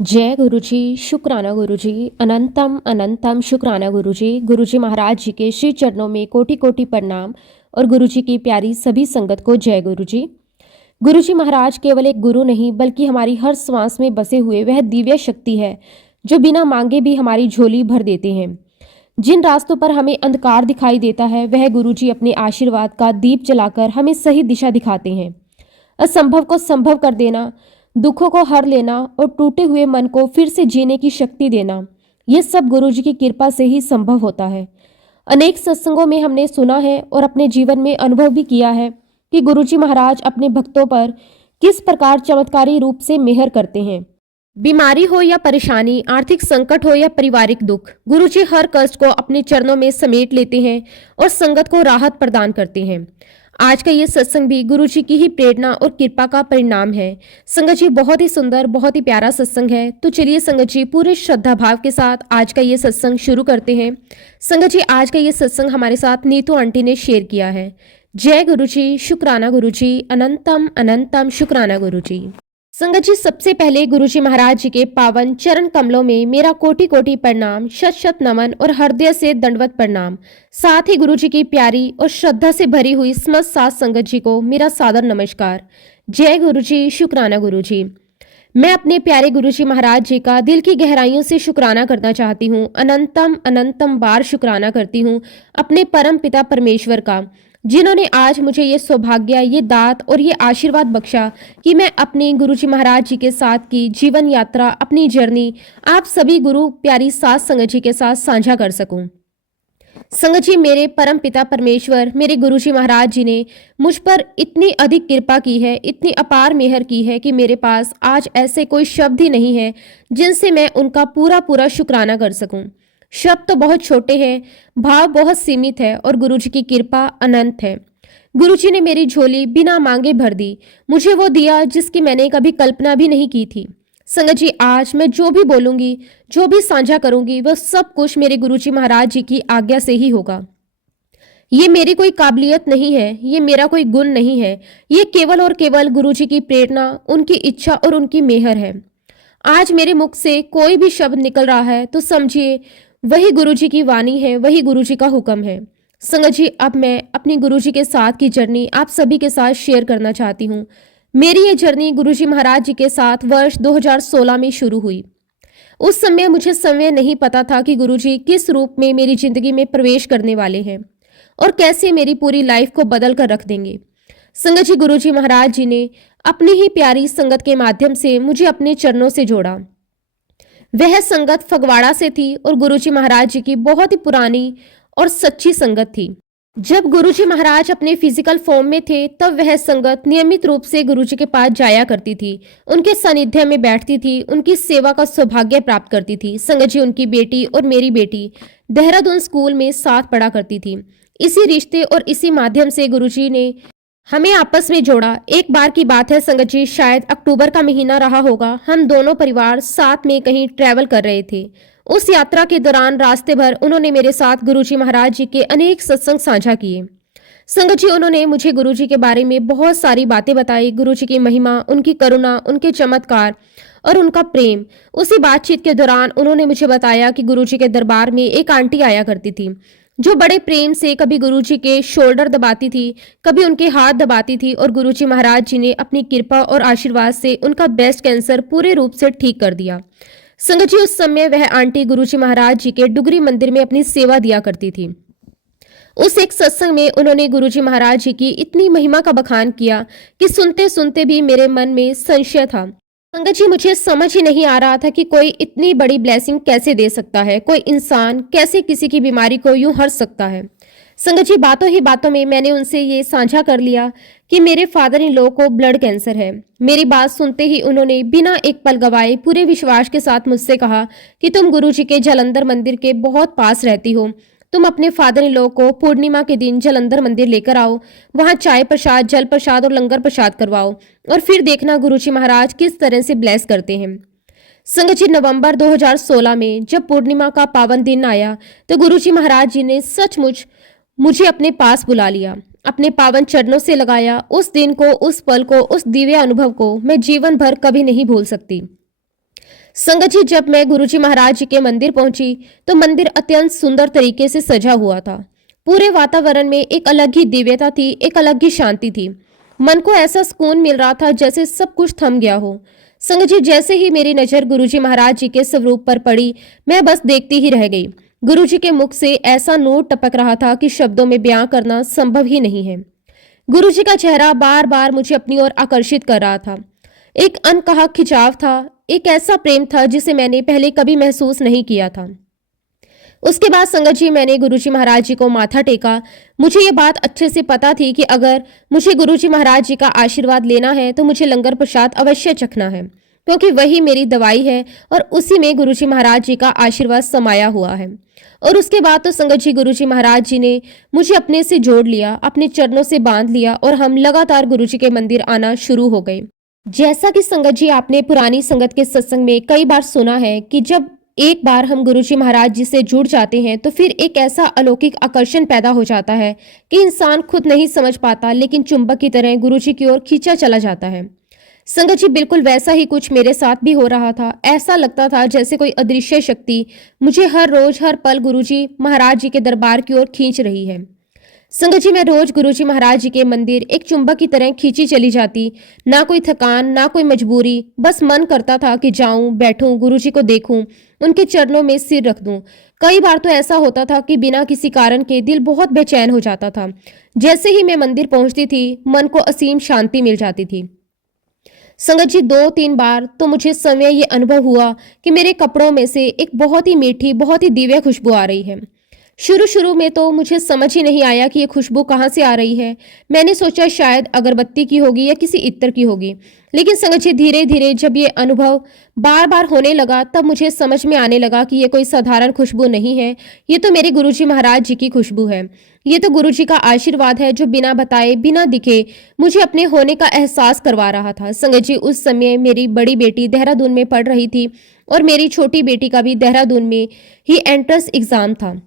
जय गुरुजी, शुक्राना गुरुजी, अनंतम अनंतम शुक्राना गुरुजी। गुरुजी महाराज जी के श्री चरणों में कोटि कोटि प्रणाम और गुरुजी की प्यारी सभी संगत को जय गुरुजी। गुरुजी महाराज केवल एक गुरु नहीं बल्कि हमारी हर श्वास में बसे हुए वह दिव्य शक्ति है जो बिना मांगे भी हमारी झोली भर देते हैं। जिन रास्तों पर हमें अंधकार दिखाई देता है वह गुरुजी अपने आशीर्वाद का दीप जलाकर हमें सही दिशा दिखाते हैं। असंभव को संभव कर देना, दुखों को हर लेना और टूटे हुए मन को फिर से जीने की शक्ति देना, ये सब गुरुजी की कृपा से ही संभव होता है। अनेक सत्संगों में हमने सुना है और अपने जीवन में अनुभव भी किया है कि गुरुजी महाराज अपने भक्तों पर किस प्रकार चमत्कारी रूप से मेहर करते हैं। बीमारी हो या परेशानी, आर्थिक संकट हो या पारिवारिक दुख, गुरुजी हर कष्ट को अपने चरणों में समेट लेते हैं और संगत को राहत प्रदान करते हैं। आज का ये सत्संग भी गुरुजी की ही प्रेरणा और कृपा का परिणाम है। संगत जी बहुत ही सुंदर, बहुत ही प्यारा सत्संग है। तो चलिए संगत जी पूरे श्रद्धा भाव के साथ आज का ये सत्संग शुरू करते हैं। संगत जी आज का ये सत्संग हमारे साथ नीतू आंटी ने शेयर किया है। जय गुरुजी, शुक्राना गुरुजी, अनंतम अनंतम शुक्राना गुरुजी। संगत जी सबसे पहले गुरुजी महाराज जी के पावन चरण कमलों में मेरा कोटि कोटि प्रणाम, शत शत नमन और हृदय से दंडवत प्रणाम। साथ ही गुरुजी की प्यारी और श्रद्धा से भरी हुई समस्त साथ संगत जी को मेरा सादर नमस्कार। जय गुरुजी, शुक्राना गुरुजी। मैं अपने प्यारे गुरुजी महाराज जी का दिल की गहराइयों से शुक्राना करना चाहती हूँ। अनंतम अनंतम बार शुक्राना करती हूँ अपने परम पिता परमेश्वर का, जिन्होंने आज मुझे ये सौभाग्य, ये दात और ये आशीर्वाद बख्शा कि मैं अपने गुरुजी महाराज जी के साथ की जीवन यात्रा, अपनी जर्नी आप सभी गुरु प्यारी साथ संगत जी के साथ साझा कर सकूं। संगत जी मेरे परम पिता परमेश्वर, मेरे गुरुजी महाराज जी ने मुझ पर इतनी अधिक कृपा की है, इतनी अपार मेहर की है कि मेरे पास आज ऐसे कोई शब्द ही नहीं है जिनसे मैं उनका पूरा पूरा शुक्राना कर सकूं। शब्द तो बहुत छोटे हैं, भाव बहुत सीमित है और गुरुजी की कृपा अनंत है। गुरुजी ने मेरी झोली बिना मांगे भर दी, मुझे वो दिया जिसकी मैंने कभी कल्पना भी नहीं की थी। संगत जी आज मैं जो भी बोलूंगी, जो भी साझा करूंगी, वह सब कुछ मेरे गुरुजी महाराज जी की आज्ञा से ही होगा। ये मेरी कोई काबिलियत नहीं है, ये मेरा कोई गुण नहीं है, ये केवल और केवल गुरुजी की प्रेरणा, उनकी इच्छा और उनकी मेहर है। आज मेरे मुख से कोई भी शब्द निकल रहा है तो समझिए वही गुरुजी की वाणी है, वही गुरुजी का हुक्म है। संगत जी अब मैं अपनी गुरुजी के साथ की जर्नी आप सभी के साथ शेयर करना चाहती हूँ। मेरी ये जर्नी गुरुजी महाराज जी के साथ वर्ष 2016 में शुरू हुई। उस समय मुझे समय नहीं पता था कि गुरुजी किस रूप में मेरी जिंदगी में प्रवेश करने वाले हैं और कैसे मेरी पूरी लाइफ को बदल कर रख देंगे। संगत जी गुरुजी महाराज जी ने अपनी ही प्यारी संगत के माध्यम से मुझे अपने चरणों से जोड़ा। वह संगत फगवाड़ा से थी और गुरुजी महाराज जी की बहुत ही पुरानी और सच्ची संगत थी। जब गुरुजी महाराज अपने फिजिकल फॉर्म में थे तब वह संगत नियमित रूप से गुरुजी के पास जाया करती थी, उनके सानिध्य में बैठती थी, उनकी सेवा का सौभाग्य प्राप्त करती थी। संगत जी उनकी बेटी और मेरी बेटी देहरादून स्कूल में साथ पढ़ा करती थी। इसी रिश्ते और इसी माध्यम से गुरुजी ने हमें आपस में जोड़ा। एक बार की बात है संगत जी, शायद अक्टूबर का महीना रहा होगा, हम दोनों परिवार साथ में कहीं ट्रैवल कर रहे थे। उस यात्रा के दौरान रास्ते भर उन्होंने मेरे साथ गुरुजी महाराज जी के अनेक सत्संग साझा किए। संगत जी उन्होंने मुझे गुरुजी के बारे में बहुत सारी बातें बताई, गुरुजी की महिमा, उनकी करुणा, उनके चमत्कार और उनका प्रेम। उसी बातचीत के दौरान उन्होंने मुझे बताया कि गुरुजी के दरबार में एक आंटी आया करती थी जो बड़े प्रेम से कभी गुरुजी के शोल्डर दबाती थी, कभी उनके हाथ दबाती थी और गुरुजी महाराज जी ने अपनी कृपा और आशीर्वाद से उनका ब्रेस्ट कैंसर पूरे रूप से ठीक कर दिया। संगत जी उस समय वह आंटी गुरुजी महाराज जी के डुगरी मंदिर में अपनी सेवा दिया करती थी। उस एक सत्संग में उन्होंने गुरुजी महाराज जी की इतनी महिमा का बखान किया कि सुनते सुनते भी मेरे मन में संशय था। संगत जी मुझे समझ ही नहीं आ रहा था कि कोई इतनी बड़ी ब्लेसिंग कैसे दे सकता है, कोई इंसान कैसे किसी की बीमारी को यूं हर सकता है। संगत जी बातों ही बातों में मैंने उनसे ये साझा कर लिया कि मेरे फादर इन लॉ को ब्लड कैंसर है। मेरी बात सुनते ही उन्होंने बिना एक पल गवाए पूरे विश्वास के साथ मुझसे कहा कि तुम गुरुजी के जालंधर मंदिर के बहुत पास रहती हो, तुम अपने फादर इन लॉ को पूर्णिमा के दिन जालंधर मंदिर लेकर आओ, वहां चाय प्रसाद, जल प्रसाद और लंगर प्रसाद करवाओ और फिर देखना गुरुजी महाराज किस तरह से ब्लेस करते हैं। संगत जी नवंबर 2016 में जब पूर्णिमा का पावन दिन आया तो गुरुजी महाराज जी ने सचमुच मुझे अपने पास बुला लिया, अपने पावन चरणों से लगाया। उस दिन को, उस पल को, उस दिव्य अनुभव को मैं जीवन भर कभी नहीं भूल सकती। संगत जी, जब मैं गुरुजी महाराज जी के मंदिर पहुंची तो मंदिर अत्यंत सुंदर तरीके से सजा हुआ था। पूरे वातावरण में एक अलग ही दिव्यता थी, एक अलग ही शांति थी। मन को ऐसा सुकून मिल रहा था जैसे सब कुछ थम गया हो। संगत जी, जैसे ही मेरी नजर गुरुजी महाराज जी के स्वरूप पर पड़ी, मैं बस देखती ही रह गई। गुरुजी के मुख से ऐसा नूर टपक रहा था कि शब्दों में बयां करना संभव ही नहीं है। गुरुजी का चेहरा बार बार मुझे अपनी ओर आकर्षित कर रहा था। एक अनकहा खिंचाव था, एक ऐसा प्रेम था जिसे मैंने पहले कभी महसूस नहीं किया था। उसके बाद संगत जी, मैंने गुरुजी महाराज जी को माथा टेका। मुझे ये बात अच्छे से पता थी कि अगर मुझे गुरुजी महाराज जी का आशीर्वाद लेना है तो मुझे लंगर प्रसाद अवश्य चखना है, क्योंकि वही मेरी दवाई है और उसी में गुरुजी महाराज जी का आशीर्वाद समाया हुआ है। और उसके बाद तो संगत जी, गुरुजी महाराज जी ने मुझे अपने से जोड़ लिया, अपने चरणों से बांध लिया और हम लगातार गुरुजी के मंदिर आना शुरू हो गए। जैसा कि संगत जी, आपने पुरानी संगत के सत्संग में कई बार सुना है कि जब एक बार हम गुरुजी महाराज जी से जुड़ जाते हैं तो फिर एक ऐसा अलौकिक आकर्षण पैदा हो जाता है कि इंसान खुद नहीं समझ पाता, लेकिन चुंबक की तरह गुरुजी की ओर खींचा चला जाता है। संगत जी, बिल्कुल वैसा ही कुछ मेरे साथ भी हो रहा था। ऐसा लगता था जैसे कोई अदृश्य शक्ति मुझे हर रोज हर पल गुरुजी महाराज जी के दरबार की ओर खींच रही है। संगत जी, मैं रोज गुरुजी महाराज जी के मंदिर एक चुंबक की तरह खींची चली जाती। ना कोई थकान, ना कोई मजबूरी, बस मन करता था कि जाऊं, बैठूं, गुरुजी को देखूं, उनके चरणों में सिर रख दूं। कई बार तो ऐसा होता था कि बिना किसी कारण के दिल बहुत बेचैन हो जाता था। जैसे ही मैं मंदिर पहुंचती थी, मन को असीम शांति मिल जाती थी। संगत जी, 2-3 बार तो मुझे समय ये अनुभव हुआ कि मेरे कपड़ों में से एक बहुत ही मीठी, बहुत ही दिव्य खुशबू आ रही है। शुरू शुरू में तो मुझे समझ ही नहीं आया कि ये खुशबू कहाँ से आ रही है। मैंने सोचा शायद अगरबत्ती की होगी या किसी इत्र की होगी। लेकिन संगत जी, धीरे धीरे जब ये अनुभव बार बार होने लगा तब मुझे समझ में आने लगा कि ये कोई साधारण खुशबू नहीं है। ये तो मेरे गुरुजी महाराज जी की खुशबू है। ये तो गुरुजी का आशीर्वाद है जो बिना बताए, बिना दिखे मुझे अपने होने का एहसास करवा रहा था। संगत जी, उस समय मेरी बड़ी बेटी देहरादून में पढ़ रही थी और मेरी छोटी बेटी का भी देहरादून में ही एंट्रेंस एग्जाम था।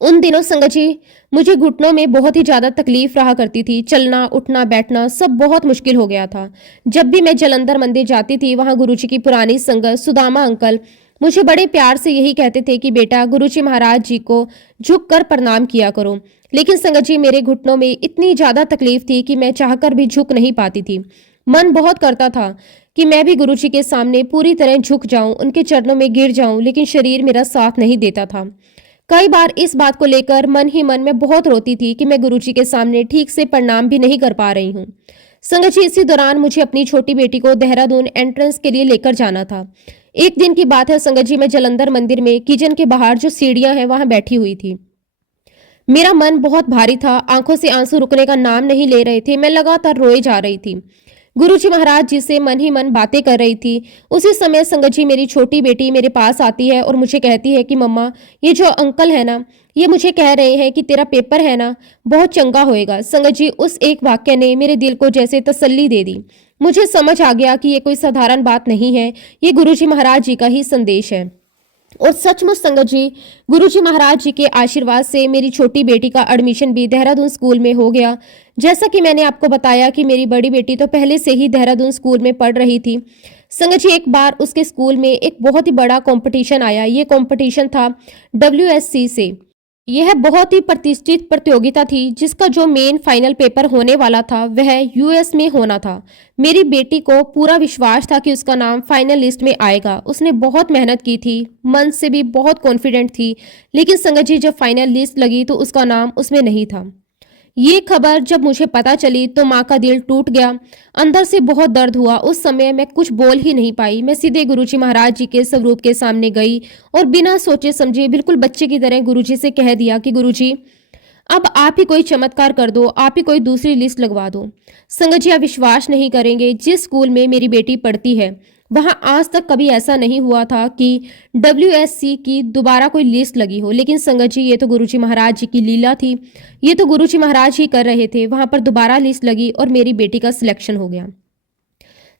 उन दिनों संगत जी, मुझे घुटनों में बहुत ही ज्यादा तकलीफ रहा करती थी। चलना, उठना, बैठना सब बहुत मुश्किल हो गया था। जब भी मैं जलंधर मंदिर जाती थी, वहां गुरुजी की पुरानी संगत सुदामा अंकल मुझे बड़े प्यार से यही कहते थे कि बेटा, गुरुजी महाराज जी को झुक कर प्रणाम किया करो। लेकिन संगत जी, मेरे घुटनों में इतनी ज्यादा तकलीफ थी कि मैं चाहकर भी झुक नहीं पाती थी। मन बहुत करता था कि मैं भी गुरुजी के सामने पूरी तरह झुक जाऊं, उनके चरणों में गिर जाऊं, लेकिन शरीर मेरा साथ नहीं देता था। कई बार इस बात को लेकर मन ही मन में बहुत रोती थी कि मैं गुरुजी के सामने ठीक से प्रणाम भी नहीं कर पा रही हूँ। संगत जी, इसी दौरान मुझे अपनी छोटी बेटी को देहरादून एंट्रेंस के लिए लेकर जाना था। एक दिन की बात है संगत जी, मैं जलंधर मंदिर में किचन के बाहर जो सीढ़ियां हैं वहां बैठी हुई थी। मेरा मन बहुत भारी था, आंखों से आंसू रुकने का नाम नहीं ले रहे थे। मैं लगातार रोए जा रही थी। गुरुजी महाराज जी से मन ही मन बातें कर रही थी। उसी समय संगत जी, मेरी छोटी बेटी मेरे पास आती है और मुझे कहती है कि मम्मा, ये जो अंकल है ना, ये मुझे कह रहे हैं कि तेरा पेपर है ना, बहुत चंगा होएगा। संगत जी, उस एक वाक्य ने मेरे दिल को जैसे तसल्ली दे दी। मुझे समझ आ गया कि ये कोई साधारण बात नहीं है, ये गुरुजी महाराज जी का ही संदेश है। और सचमुच संगत जी, गुरुजी महाराज जी के आशीर्वाद से मेरी छोटी बेटी का एडमिशन भी देहरादून स्कूल में हो गया। जैसा कि मैंने आपको बताया कि मेरी बड़ी बेटी तो पहले से ही देहरादून स्कूल में पढ़ रही थी। संगत जी, एक बार उसके स्कूल में एक बहुत ही बड़ा कंपटीशन आया। ये कंपटीशन था WSC से। यह बहुत ही प्रतिष्ठित प्रतियोगिता थी जिसका जो मेन फाइनल पेपर होने वाला था वह US में होना था। मेरी बेटी को पूरा विश्वास था कि उसका नाम फाइनल लिस्ट में आएगा। उसने बहुत मेहनत की थी, मन से भी बहुत कॉन्फिडेंट थी। लेकिन संगत जी, जब फाइनल लिस्ट लगी तो उसका नाम उसमें नहीं था। ये खबर जब मुझे पता चली तो माँ का दिल टूट गया। अंदर से बहुत दर्द हुआ। उस समय मैं कुछ बोल ही नहीं पाई। मैं सीधे गुरुजी महाराज जी के स्वरूप के सामने गई और बिना सोचे समझे बिल्कुल बच्चे की तरह गुरुजी से कह दिया कि गुरुजी, अब आप ही कोई चमत्कार कर दो, आप ही कोई दूसरी लिस्ट लगवा दो। संगत जी, आप विश्वास नहीं करेंगे, जिस स्कूल में मेरी बेटी पढ़ती है वहां आज तक कभी ऐसा नहीं हुआ था कि WSC की दोबारा कोई लिस्ट लगी हो। लेकिन संगत जी, ये तो गुरुजी महाराज जी की लीला थी। ये तो गुरुजी महाराज ही कर रहे थे। वहां पर दोबारा लिस्ट लगी और मेरी बेटी का सिलेक्शन हो गया।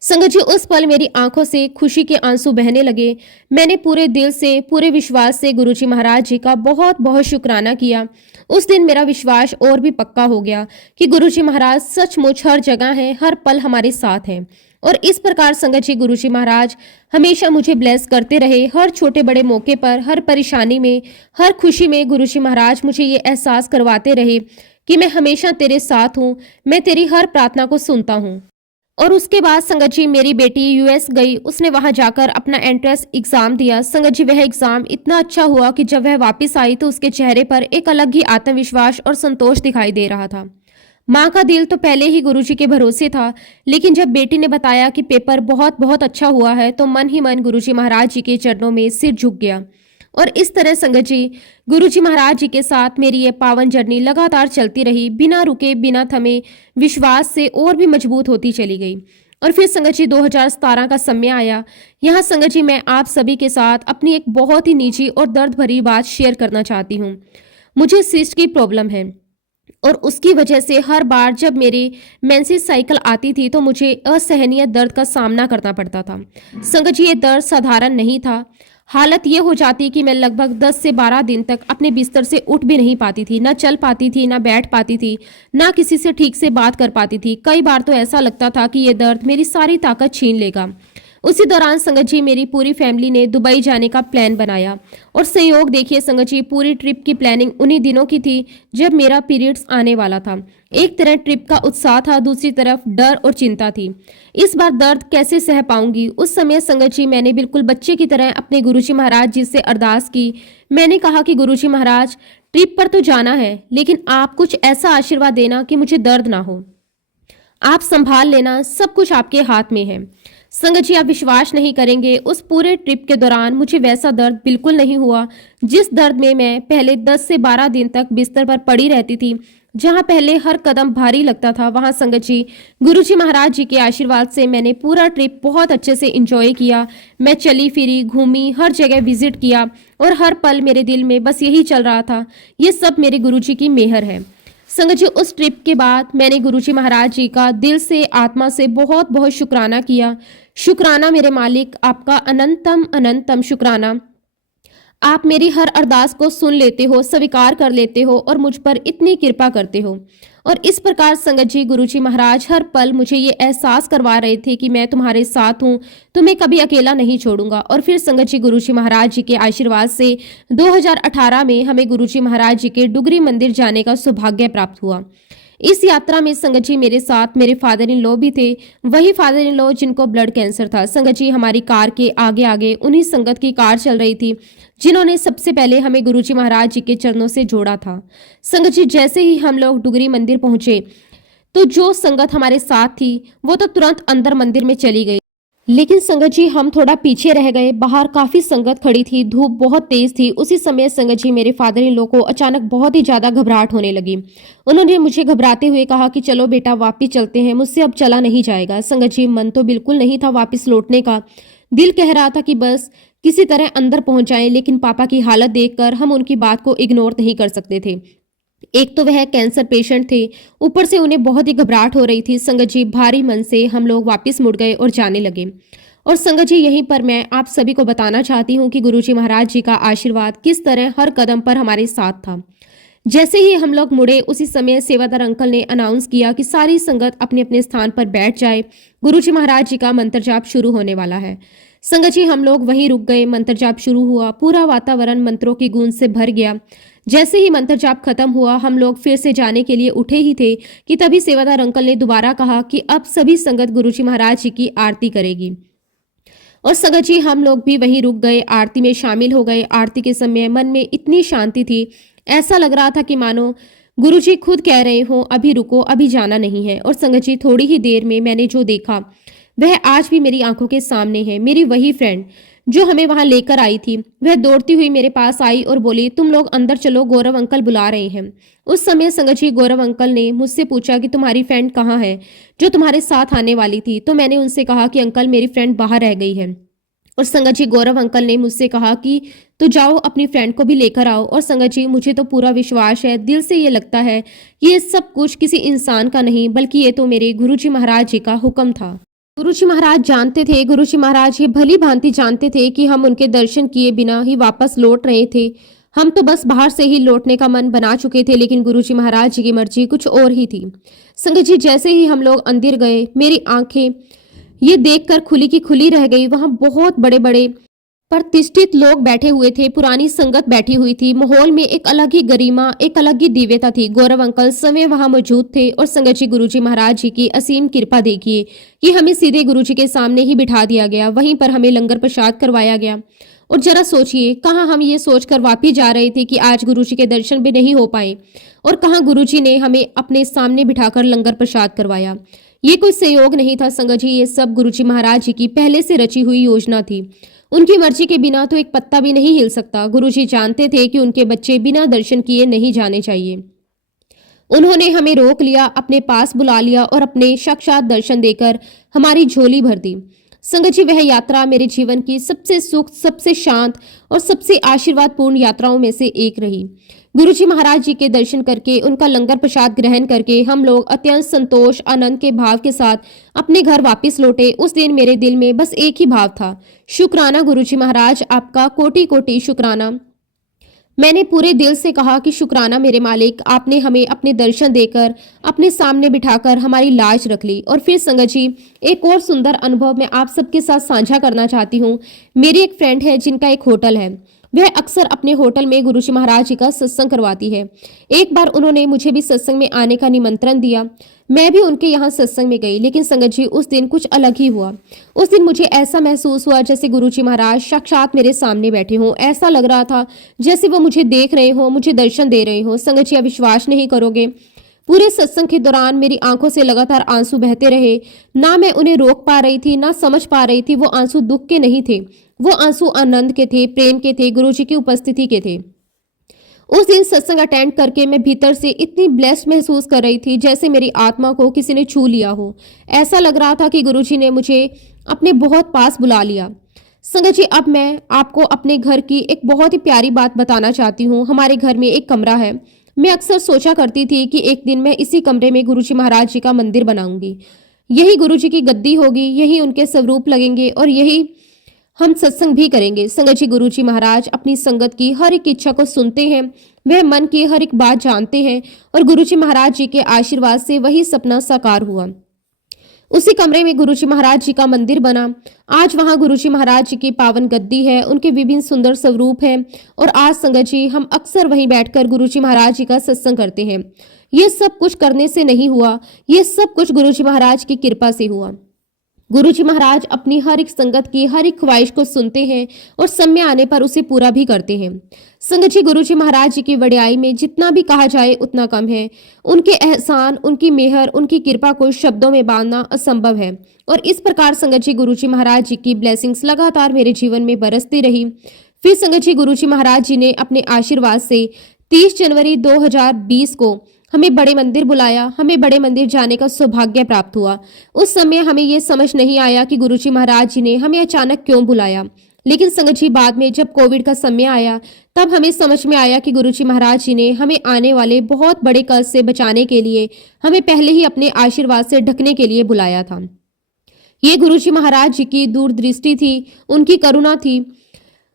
संगत जी, उस पल मेरी आंखों से खुशी के आंसू बहने लगे। मैंने पूरे दिल से, पूरे विश्वास से गुरुजी महाराज जी का बहुत बहुत शुक्राना किया। उस दिन मेरा विश्वास और भी पक्का हो गया कि गुरुजी महाराज सचमुच हर जगह हैं, हर पल हमारे साथ हैं। और इस प्रकार संगत जी गुरुजी महाराज हमेशा मुझे ब्लेस करते रहे। हर छोटे बड़े मौके पर, हर परेशानी में, हर खुशी में गुरुजी महाराज मुझे ये एहसास करवाते रहे कि मैं हमेशा तेरे साथ हूँ, मैं तेरी हर प्रार्थना को सुनता हूँ। और उसके बाद संगत जी मेरी बेटी यूएस गई, उसने वहां जाकर अपना एंट्रेंस एग्जाम दिया। संगत जी वह एग्जाम इतना अच्छा हुआ कि जब वह वापस आई तो उसके चेहरे पर एक अलग ही आत्मविश्वास और संतोष दिखाई दे रहा था। माँ का दिल तो पहले ही गुरुजी के भरोसे था, लेकिन जब बेटी ने बताया कि पेपर बहुत बहुत अच्छा हुआ है तो मन ही मन गुरुजी महाराज जी के चरणों में सिर झुक गया। और इस तरह संगत जी गुरुजी महाराज जी के साथ मेरी ये पावन जर्नी लगातार चलती रही, बिना रुके बिना थमे, विश्वास से और भी मजबूत होती चली गई। और फिर संगत जी 2017 का समय आया। यहाँ संगत जी मैं आप सभी के साथ अपनी एक बहुत ही निजी और दर्द भरी बात शेयर करना चाहती हूँ। मुझे सिस्ट की प्रॉब्लम है और उसकी वजह से हर बार जब मेरी मेंसेस साइकिल आती थी तो मुझे असहनीय दर्द का सामना करना पड़ता था। संगत जी ये दर्द साधारण नहीं था। हालत ये हो जाती कि मैं लगभग 10 से 12 दिन तक अपने बिस्तर से उठ भी नहीं पाती थी, ना चल पाती थी, ना बैठ पाती थी, ना किसी से ठीक से बात कर पाती थी। कई बार तो ऐसा लगता था कि ये दर्द मेरी सारी ताकत छीन लेगा। उसी दौरान संगत जी मेरी पूरी फैमिली ने दुबई जाने का प्लान बनाया और संयोग देखिए संगत जी पूरी ट्रिप की प्लानिंग उन्हीं दिनों की थी जब मेरा पीरियड्स आने वाला था। एक तरह ट्रिप का उत्साह था, दूसरी तरफ डर और चिंता थी। इस बार दर्द कैसे सह पाऊंगी। उस समय संगत जी मैंने बिल्कुल बच्चे की तरह अपने गुरुजी महाराज जी से अरदास की। मैंने कहा कि गुरुजी महाराज ट्रिप पर तो जाना है, लेकिन आप कुछ ऐसा आशीर्वाद देना कि मुझे दर्द ना हो। आप संभाल लेना, सब कुछ आपके हाथ में है। संगत जी आप विश्वास नहीं करेंगे, उस पूरे ट्रिप के दौरान मुझे वैसा दर्द बिल्कुल नहीं हुआ जिस दर्द में मैं पहले 10 से 12 दिन तक बिस्तर पर पड़ी रहती थी। जहां पहले हर कदम भारी लगता था, वहां संगत जी गुरुजी महाराज जी के आशीर्वाद से मैंने पूरा ट्रिप बहुत अच्छे से एंजॉय किया। मैं चली फिरी, घूमी, हर जगह विजिट किया और हर पल मेरे दिल में बस यही चल रहा था, ये सब मेरे गुरुजी की मेहर है। संगत जी उस ट्रिप के बाद मैंने गुरुजी महाराज जी का दिल से आत्मा से बहुत बहुत शुक्राना किया। शुक्राना मेरे मालिक, आपका अनंतम अनंतम शुक्राना। आप मेरी हर अरदास को सुन लेते हो, स्वीकार कर लेते हो और मुझ पर इतनी कृपा करते हो। और इस प्रकार संगत जी गुरुजी महाराज हर पल मुझे ये एहसास करवा रहे थे कि मैं तुम्हारे साथ हूँ, तुम्हें कभी अकेला नहीं छोड़ूंगा। और फिर संगत जी गुरुजी महाराज जी के आशीर्वाद से 2018 में हमें गुरुजी महाराज जी के डुगरी मंदिर जाने का सौभाग्य प्राप्त हुआ। इस यात्रा में संगत जी मेरे साथ मेरे फादर इन लॉ भी थे, वही फादर इन लॉ जिनको ब्लड कैंसर था। संगत जी हमारी कार के आगे आगे उन्हीं संगत की कार चल रही थी जिन्होंने सबसे पहले हमें गुरुजी महाराज जी के चरणों से जोड़ा था। संगत जी जैसे ही हम लोग डुगरी मंदिर पहुंचे तो जो संगत हमारे साथ थी वो तो तुरंत अंदर मंदिर में चली गई, लेकिन संगत जी हम थोड़ा पीछे रह गए। बाहर काफी संगत खड़ी थी, धूप बहुत तेज थी। उसी समय संगत जी मेरे फादर इन लॉ को अचानक बहुत ही ज्यादा घबराहट होने लगी। उन्होंने मुझे घबराते हुए कहा कि चलो बेटा वापिस चलते हैं, मुझसे अब चला नहीं जाएगा। संगत जी मन तो बिल्कुल नहीं था वापिस लौटने का, दिल कह रहा था कि बस किसी तरह अंदर पहुंच जाएं, लेकिन पापा की हालत देखकर हम उनकी बात को इग्नोर नहीं कर सकते थे। एक तो वह कैंसर पेशेंट थे, ऊपर से उन्हें बहुत ही घबराहट हो रही थी। संगत जी भारी मन से हम लोग वापस मुड़ गए और जाने लगे। और संगत जी यहीं पर मैं आप सभी को बताना चाहती हूँ कि गुरुजी महाराज जी का आशीर्वाद किस तरह हर कदम पर हमारे साथ था। जैसे ही हम लोग मुड़े उसी समय सेवादार अंकल ने अनाउंस किया कि सारी संगत अपने अपने स्थान पर बैठ जाए, गुरुजी महाराज जी का मंत्र जाप शुरू होने वाला है। संगत जी हम लोग वहीं रुक गए, मंत्र जाप शुरू हुआ, पूरा वातावरण मंत्रों की गूंज से भर गया। जैसे ही मंत्र जाप खत्म हुआ हम लोग फिर से जाने के लिए उठे ही थे कि तभी सेवादार अंकल ने दोबारा कहा कि अब सभी संगत गुरुजी महाराज जी की आरती करेगी। और संगत जी हम लोग भी वहीं रुक गए, आरती में शामिल हो गए। आरती के समय मन में इतनी शांति थी, ऐसा लग रहा था कि मानो गुरुजी खुद कह रहे हो अभी रुको, अभी जाना नहीं है। और संगत जी थोड़ी ही देर में मैंने जो देखा वह आज भी मेरी आंखों के सामने है। मेरी वही फ्रेंड जो हमें वहां लेकर आई थी वह दौड़ती हुई मेरे पास आई और बोली तुम लोग अंदर चलो, गौरव अंकल बुला रहे हैं। उस समय संगत जी गौरव अंकल ने मुझसे पूछा कि तुम्हारी फ्रेंड कहाँ है जो तुम्हारे साथ आने वाली थी। तो मैंने उनसे कहा कि अंकल मेरी फ्रेंड बाहर रह गई है। और संगत जी गौरव अंकल ने मुझसे कहा कि तो जाओ अपनी फ्रेंड को भी लेकर आओ। और संगत जी मुझे तो पूरा विश्वास है, दिल से ये लगता है कि ये सब कुछ किसी इंसान का नहीं बल्कि ये तो मेरे गुरुजी महाराज जी का हुक्म था। गुरुजी महाराज जानते थे, गुरुजी महाराज ये भली भांति जानते थे कि हम उनके दर्शन किए बिना ही वापस लौट रहे थे। हम तो बस बाहर से ही लौटने का मन बना चुके थे, लेकिन गुरुजी महाराज जी की मर्जी कुछ और ही थी। संगत जी जैसे ही हम लोग अंदर गए मेरी आंखें ये देखकर खुली की खुली रह गई। वहां बहुत बड़े बड़े प्रतिष्ठित लोग बैठे हुए थे, पुरानी संगत बैठी हुई थी। माहौल में एक अलग ही गरिमा, एक अलग ही दिव्यता थी। गौरव अंकल समय वहां मौजूद थे और संगत जी गुरुजी महाराज जी की असीम कृपा देखिए कि हमें सीधे गुरुजी के सामने ही बिठा दिया गया। वहीं पर हमें लंगर प्रसाद करवाया गया। और जरा सोचिए, कहाँ हम ये सोचकर वापिस जा रहे थे कि आज गुरुजी के दर्शन भी नहीं हो पाए, और कहाँ गुरुजी ने हमें अपने सामने बिठाकर लंगर प्रसाद करवाया। ये कोई संयोग नहीं था संगत जी, ये सब गुरुजी महाराज जी की पहले से रची हुई योजना थी। उनकी मर्जी के बिना तो एक पत्ता भी नहीं हिल सकता। गुरुजी जानते थे कि उनके बच्चे बिना दर्शन किए नहीं जाने चाहिए। उन्होंने हमें रोक लिया, अपने पास बुला लिया और अपने साक्षात दर्शन देकर हमारी झोली भर दी। संगत जी, वह यात्रा मेरे जीवन की सबसे सुख, सबसे शांत और सबसे आशीर्वादपूर्ण यात्राओं में से एक रही। गुरुजी महाराज जी के दर्शन करके, उनका लंगर प्रसाद ग्रहण करके हम लोग अत्यंत संतोष, आनंद के भाव के साथ अपने घर वापस लौटे। उस दिन मेरे दिल में बस एक ही भाव था, शुक्राना गुरुजी महाराज, आपका कोटि कोटि शुक्राना। मैंने पूरे दिल से कहा कि शुक्राना मेरे मालिक, आपने हमें अपने दर्शन देकर, अपने सामने बिठाकर हमारी लाज रख ली। और फिर संगत जी, एक और सुंदर अनुभव मैं आप सबके साथ साझा करना चाहती हूँ। मेरी एक फ्रेंड है जिनका एक होटल है। वह अक्सर अपने होटल में गुरुजी महाराज जी का सत्संग करवाती है। एक बार उन्होंने मुझे भी सत्संग में आने का निमंत्रण दिया। मैं भी उनके यहाँ सत्संग में गई, लेकिन संगत जी उस दिन कुछ अलग ही हुआ। उस दिन मुझे ऐसा महसूस हुआ जैसे गुरुजी महाराज साक्षात मेरे सामने बैठे हों। ऐसा लग रहा था जैसे वो मुझे देख रहे हों, मुझे दर्शन दे रहे हों। संगत जी, आप विश्वास नहीं करोगे, पूरे सत्संग के दौरान मेरी आंखों से लगातार आंसू बहते रहे। ना मैं उन्हें रोक पा रही थी, ना समझ पा रही थी। वो आंसू दुख के नहीं थे, वो आंसू आनंद के थे, प्रेम के थे, गुरुजी की उपस्थिति के थे। उस दिन सत्संग अटेंड करके मैं भीतर से इतनी ब्लेस्ड महसूस कर रही थी जैसे मेरी आत्मा को किसी ने छू लिया हो। ऐसा लग रहा था कि गुरुजी ने मुझे अपने बहुत पास बुला लिया। संगत जी, अब मैं आपको अपने घर की एक बहुत ही प्यारी बात बताना चाहती हूँ। हमारे घर में एक कमरा है। मैं अक्सर सोचा करती थी कि एक दिन मैं इसी कमरे में गुरुजी महाराज जी का मंदिर बनाऊंगी। यही गुरुजी की गद्दी होगी, यही उनके स्वरूप लगेंगे और यही हम सत्संग भी करेंगे। संगत जी, गुरुजी महाराज अपनी संगत की हर एक इच्छा को सुनते हैं। वह मन की हर एक बात जानते हैं और गुरुजी महाराज जी के आशीर्वाद से वही सपना साकार हुआ। उसी कमरे में गुरुजी महाराज जी का मंदिर बना। आज वहां गुरुजी महाराज जी की पावन गद्दी है, उनके विभिन्न सुंदर स्वरूप हैं और आज संगत जी हम अक्सर वहीं बैठकर गुरुजी महाराज जी का सत्संग करते हैं। ये सब कुछ करने से नहीं हुआ, ये सब कुछ गुरुजी महाराज की कृपा से हुआ। गुरुजी महाराज अपनी हर एक संगत की हर एक ख्वाहिश को सुनते हैं और समय आने पर उसे पूरा भी करते हैं। संगत जी, गुरुजी महाराज जी की वड्याई में जितना भी कहा जाए उतना कम है। उनके एहसान, उनकी मेहर, उनकी कृपा को शब्दों में बांधना असंभव है। और इस प्रकार संगत जी गुरुजी महाराज जी की ब्लेसिंग्स लगातार मेरे जीवन में बरसती रही। फिर संगत जी गुरुजी महाराज जी ने अपने आशीर्वाद से 30 जनवरी 2020 को हमें बड़े मंदिर बुलाया। हमें बड़े मंदिर जाने का सौभाग्य प्राप्त हुआ। उस समय हमें यह समझ नहीं आया कि गुरुजी महाराज जी ने हमें अचानक क्यों बुलाया। लेकिन संगत जी, बाद में जब कोविड का समय आया तब हमें समझ में आया कि गुरुजी महाराज जी ने हमें आने वाले बहुत बड़े कर्ज से बचाने के लिए हमें पहले ही अपने आशीर्वाद से ढकने के लिए बुलाया था। ये गुरुजी महाराज जी की दूरदृष्टि थी, उनकी करुणा थी।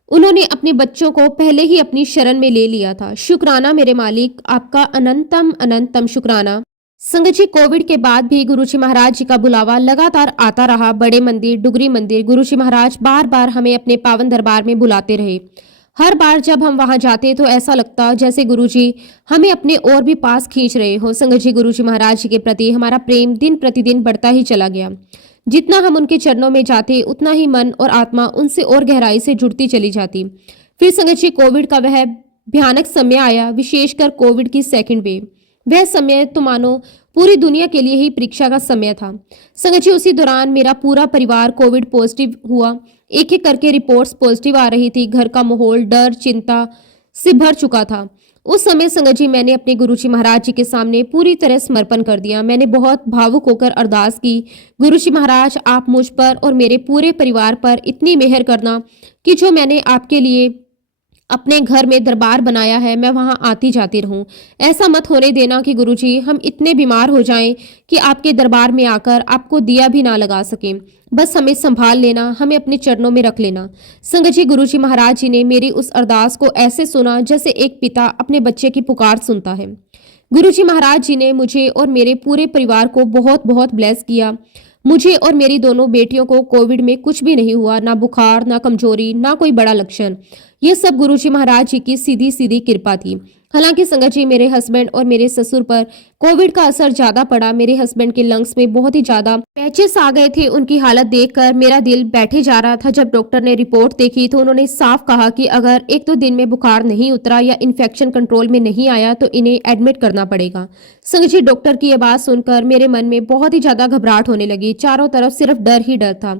उन्होंने अपने बच्चों को पहले ही अपनी शरण में ले लिया था। शुक्राना मेरे मालिक, आपका अनंतम अनंतम शुक्राना। संगत जी, कोविड के बाद भी गुरुजी महाराज जी का बुलावा लगातार आता रहा। बड़े मंदिर, डुगरी मंदिर, गुरुजी महाराज बार बार हमें अपने पावन दरबार में बुलाते रहे। हर बार जब हम वहां जाते तो ऐसा लगता जैसे गुरुजी हमें अपने और भी पास खींच रहे हो। संगत जी, गुरुजी महाराज जी के प्रति हमारा प्रेम दिन प्रतिदिन बढ़ता ही चला गया। जितना हम उनके चरणों में जाते उतना ही मन और आत्मा उनसे और गहराई से जुड़ती चली जाती। फिर संगत जी, कोविड का वह भयानक समय आया, विशेषकर कोविड की सेकंड वेव। वह समय तो मानो पूरी दुनिया के लिए ही परीक्षा का समय था। संगत जी, उसी दौरान मेरा पूरा परिवार कोविड पॉजिटिव हुआ। एक एक करके रिपोर्ट्स पॉजिटिव आ रही थी। घर का माहौल डर, चिंता से भर चुका था। उस समय संगत जी, मैंने अपने गुरुजी महाराज जी के सामने पूरी तरह समर्पण कर दिया। मैंने बहुत भावुक होकर अरदास की, गुरुजी महाराज, आप मुझ पर और मेरे पूरे परिवार पर इतनी मेहर करना कि जो मैंने आपके लिए अपने घर में दरबार बनाया है मैं वहां आती जाती रहूं। ऐसा मत होने देना कि गुरुजी हम इतने बीमार हो जाएं कि आपके दरबार में आकर आपको दिया भी ना लगा सकें। बस हमें संभाल लेना, हमें अपने चरणों में रख लेना। संगत जी, गुरुजी महाराज जी ने मेरी उस अरदास को ऐसे सुना जैसे एक पिता अपने बच्चे की पुकार सुनता है। गुरुजी महाराज जी ने मुझे और मेरे पूरे परिवार को बहुत बहुत ब्लेस किया। मुझे और मेरी दोनों बेटियों को कोविड में कुछ भी नहीं हुआ, ना बुखार, ना कमजोरी, ना कोई बड़ा लक्षण। ये सब गुरुजी महाराज जी की सीधी सीधी कृपा थी। हालांकि संगत जी, मेरे हस्बैंड और मेरे ससुर पर कोविड का असर ज्यादा पड़ा। मेरे हस्बैंड के लंग्स में बहुत ही ज्यादा पैचेस आ गए थे। उनकी हालत देखकर मेरा दिल बैठे जा रहा था। जब डॉक्टर ने रिपोर्ट देखी तो उन्होंने साफ कहा कि अगर 1-2 दिन में बुखार नहीं उतरा या इन्फेक्शन कंट्रोल में नहीं आया तो इन्हें एडमिट करना पड़ेगा। संगत जी, डॉक्टर की ये बात सुनकर मेरे मन में बहुत ही ज्यादा घबराहट होने लगी। चारों तरफ सिर्फ डर ही डर था,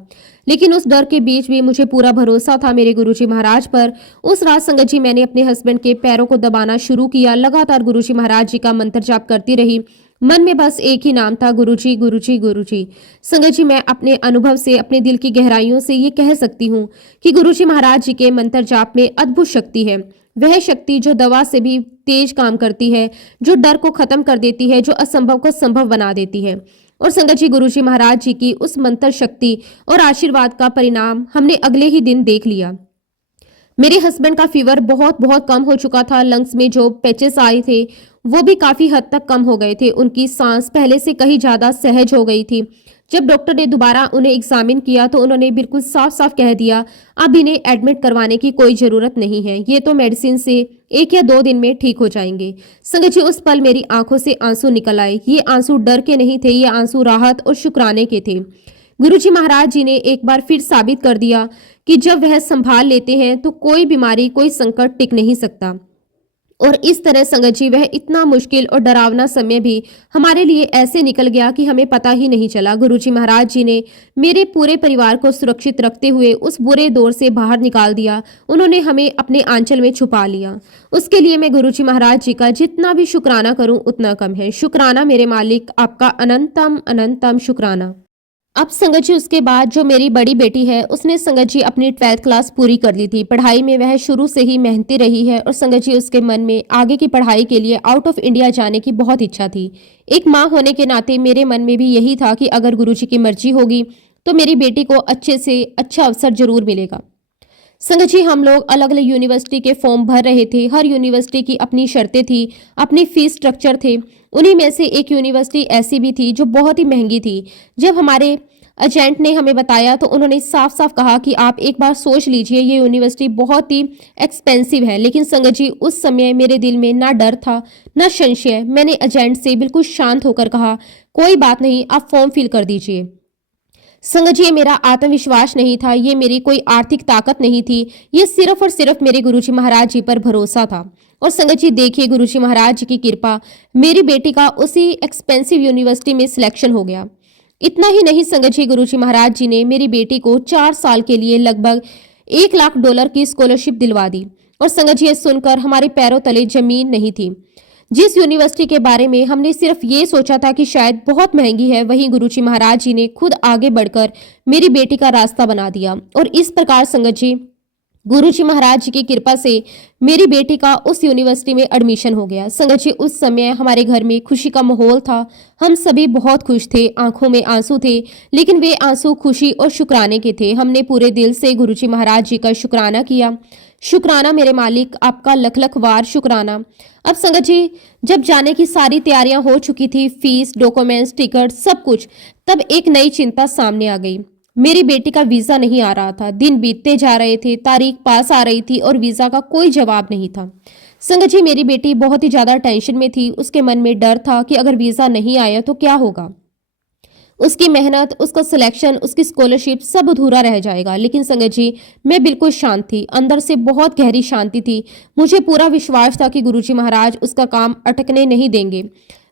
लेकिन उस डर के बीच भी मुझे पूरा भरोसा था मेरे गुरुजी महाराज पर। उस रात संगत जी, मैंने अपने हस्बैंड के पैरों को दबाना शुरू किया। लगातार गुरुजी महाराज जी का मंत्र जाप करती रही। मन में बस एक ही नाम था, गुरुजी गुरुजी गुरुजी। संगत जी, मैं अपने अनुभव से, अपने दिल की गहराइयों से ये कह सकती हूँ कि गुरुजी महाराज जी के मंत्र जाप में अद्भुत शक्ति है। वह शक्ति जो दवा से भी तेज काम करती है, जो डर को खत्म कर देती है, जो असंभव को संभव बना देती है। और संगत जी, गुरुजी महाराज जी की उस मंत्र शक्ति और आशीर्वाद का परिणाम हमने अगले ही दिन देख लिया। मेरे हस्बैंड का फीवर बहुत बहुत कम हो चुका था। लंग्स में जो पैचेस आए थे वो भी काफी हद तक कम हो गए थे। उनकी सांस पहले से कहीं ज्यादा सहज हो गई थी। जब डॉक्टर ने दोबारा उन्हें एग्जामिन किया तो उन्होंने बिल्कुल साफ साफ कह दिया, अब इन्हें एडमिट करवाने की कोई जरूरत नहीं है, ये तो मेडिसिन से 1 या 2 दिन में ठीक हो जाएंगे। संगत जी, उस पल मेरी आंखों से आंसू निकल आए। ये आंसू डर के नहीं थे, ये आंसू राहत और शुक्राने के थे। गुरुजी महाराज जी ने एक बार फिर साबित कर दिया कि जब वह संभाल लेते हैं तो कोई बीमारी, कोई संकट टिक नहीं सकता। और इस तरह संगत जी, वह इतना मुश्किल और डरावना समय भी हमारे लिए ऐसे निकल गया कि हमें पता ही नहीं चला। गुरुजी महाराज जी ने मेरे पूरे परिवार को सुरक्षित रखते हुए उस बुरे दौर से बाहर निकाल दिया। उन्होंने हमें अपने आंचल में छुपा लिया। उसके लिए मैं गुरुजी महाराज जी का जितना भी शुक्राना करूं उतना कम है। शुक्राना मेरे मालिक, आपका अनंतम अनंतम शुक्राना। अब संगत जी, उसके बाद जो मेरी बड़ी बेटी है उसने संगत जी अपनी 12th क्लास पूरी कर ली थी। पढ़ाई में वह शुरू से ही मेहनती रही है और संगत जी, उसके मन में आगे की पढ़ाई के लिए आउट ऑफ इंडिया जाने की बहुत इच्छा थी। एक माँ होने के नाते मेरे मन में भी यही था कि अगर गुरुजी की मर्जी होगी तो मेरी बेटी को अच्छे से अच्छा अवसर जरूर मिलेगा। संगत जी, हम लोग अलग अलग यूनिवर्सिटी के फॉर्म भर रहे थे। हर यूनिवर्सिटी की अपनी शर्तें थी, अपनी फीस स्ट्रक्चर थे। उन्हीं में से एक यूनिवर्सिटी ऐसी भी थी जो बहुत ही महंगी थी। जब हमारे एजेंट ने हमें बताया तो उन्होंने साफ साफ कहा कि आप एक बार सोच लीजिए, ये यूनिवर्सिटी बहुत ही एक्सपेंसिव है। लेकिन संगत जी, उस समय मेरे दिल में ना डर था ना संशय। मैंने एजेंट से बिल्कुल शांत होकर कहा, कोई बात नहीं, आप फॉर्म फिल कर दीजिए। संगत जी, ये मेरा आत्मविश्वास नहीं था, ये मेरी कोई आर्थिक ताकत नहीं थी, ये सिर्फ और सिर्फ मेरे गुरुजी महाराज जी पर भरोसा था। और संगत जी, देखिए गुरुजी महाराज जी की कृपा, मेरी बेटी का उसी एक्सपेंसिव यूनिवर्सिटी में सिलेक्शन हो गया। इतना ही नहीं संगत जी, गुरुजी महाराज जी ने मेरी बेटी को 4 साल के लिए लगभग $1 लाख की स्कॉलरशिप दिलवा दी। और संगत जी, ये सुनकर हमारे पैरों तले जमीन नहीं थी। जिस यूनिवर्सिटी के बारे में हमने सिर्फ ये सोचा था कि शायद बहुत महंगी है, वहीं गुरुजी महाराज जी ने खुद आगे बढ़कर मेरी बेटी का रास्ता बना दिया। और इस प्रकार संगत जी, गुरुजी महाराज जी की कृपा से मेरी बेटी का उस यूनिवर्सिटी में एडमिशन हो गया। संगत जी, उस समय हमारे घर में खुशी का माहौल था। हम सभी बहुत खुश थे, आंखों में आंसू थे, लेकिन वे आंसू खुशी और शुक्राने के थे। हमने पूरे दिल से गुरुजी महाराज जी का शुक्राना किया। शुक्राना मेरे मालिक, आपका लख लख वार शुक्राना। अब संगत जी, जब जाने की सारी तैयारियां हो चुकी थी, फीस, डॉक्यूमेंट्स, टिकट, सब कुछ, तब एक नई चिंता सामने आ गई। मेरी बेटी का वीजा नहीं आ रहा था। दिन बीतते जा रहे थे, तारीख पास आ रही थी और वीजा का कोई जवाब नहीं था। संगत जी, मेरी बेटी बहुत ही ज्यादा टेंशन में थी। उसके मन में डर था कि अगर वीजा नहीं आया तो क्या होगा। उसकी मेहनत, उसका सिलेक्शन, उसकी स्कॉलरशिप सब अधूरा रह जाएगा। लेकिन संगत जी, मैं बिल्कुल शांत थी, अंदर से बहुत गहरी शांति थी। मुझे पूरा विश्वास था कि गुरुजी महाराज उसका काम अटकने नहीं देंगे।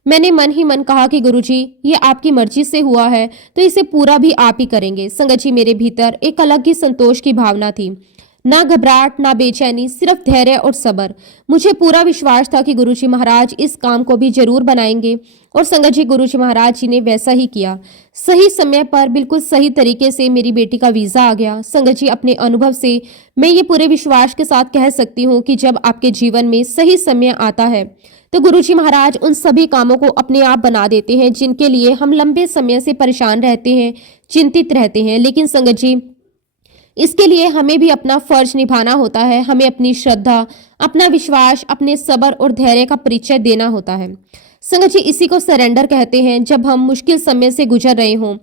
मैंने मन ही मन कहा कि गुरुजी, ये आपकी मर्जी से हुआ है तो इसे पूरा भी आप ही करेंगे। संगत जी, मेरे भीतर एक अलग ही संतोष की भावना थी। ना घबराहट, ना बेचैनी, सिर्फ धैर्य और सब्र। मुझे पूरा विश्वास था कि गुरुजी महाराज इस काम को भी जरूर बनाएंगे। और संगत जी, गुरुजी महाराज जी ने वैसा ही किया। सही समय पर बिल्कुल सही तरीके से मेरी बेटी का वीजा आ गया। संगत जी, अपने अनुभव से मैं ये पूरे विश्वास के साथ कह सकती हूँ कि जब आपके जीवन में सही समय आता है तो गुरुजी महाराज उन सभी कामों को अपने आप बना देते हैं जिनके लिए हम लंबे समय से परेशान रहते हैं, चिंतित रहते हैं। लेकिन संगत जी, इसके लिए हमें भी अपना फर्ज निभाना होता है। हमें अपनी श्रद्धा, अपना विश्वास, अपने सब्र और धैर्य का परिचय देना होता है। संगत जी, इसी को सरेंडर कहते हैं। जब हम मुश्किल समय से गुजर रहे हों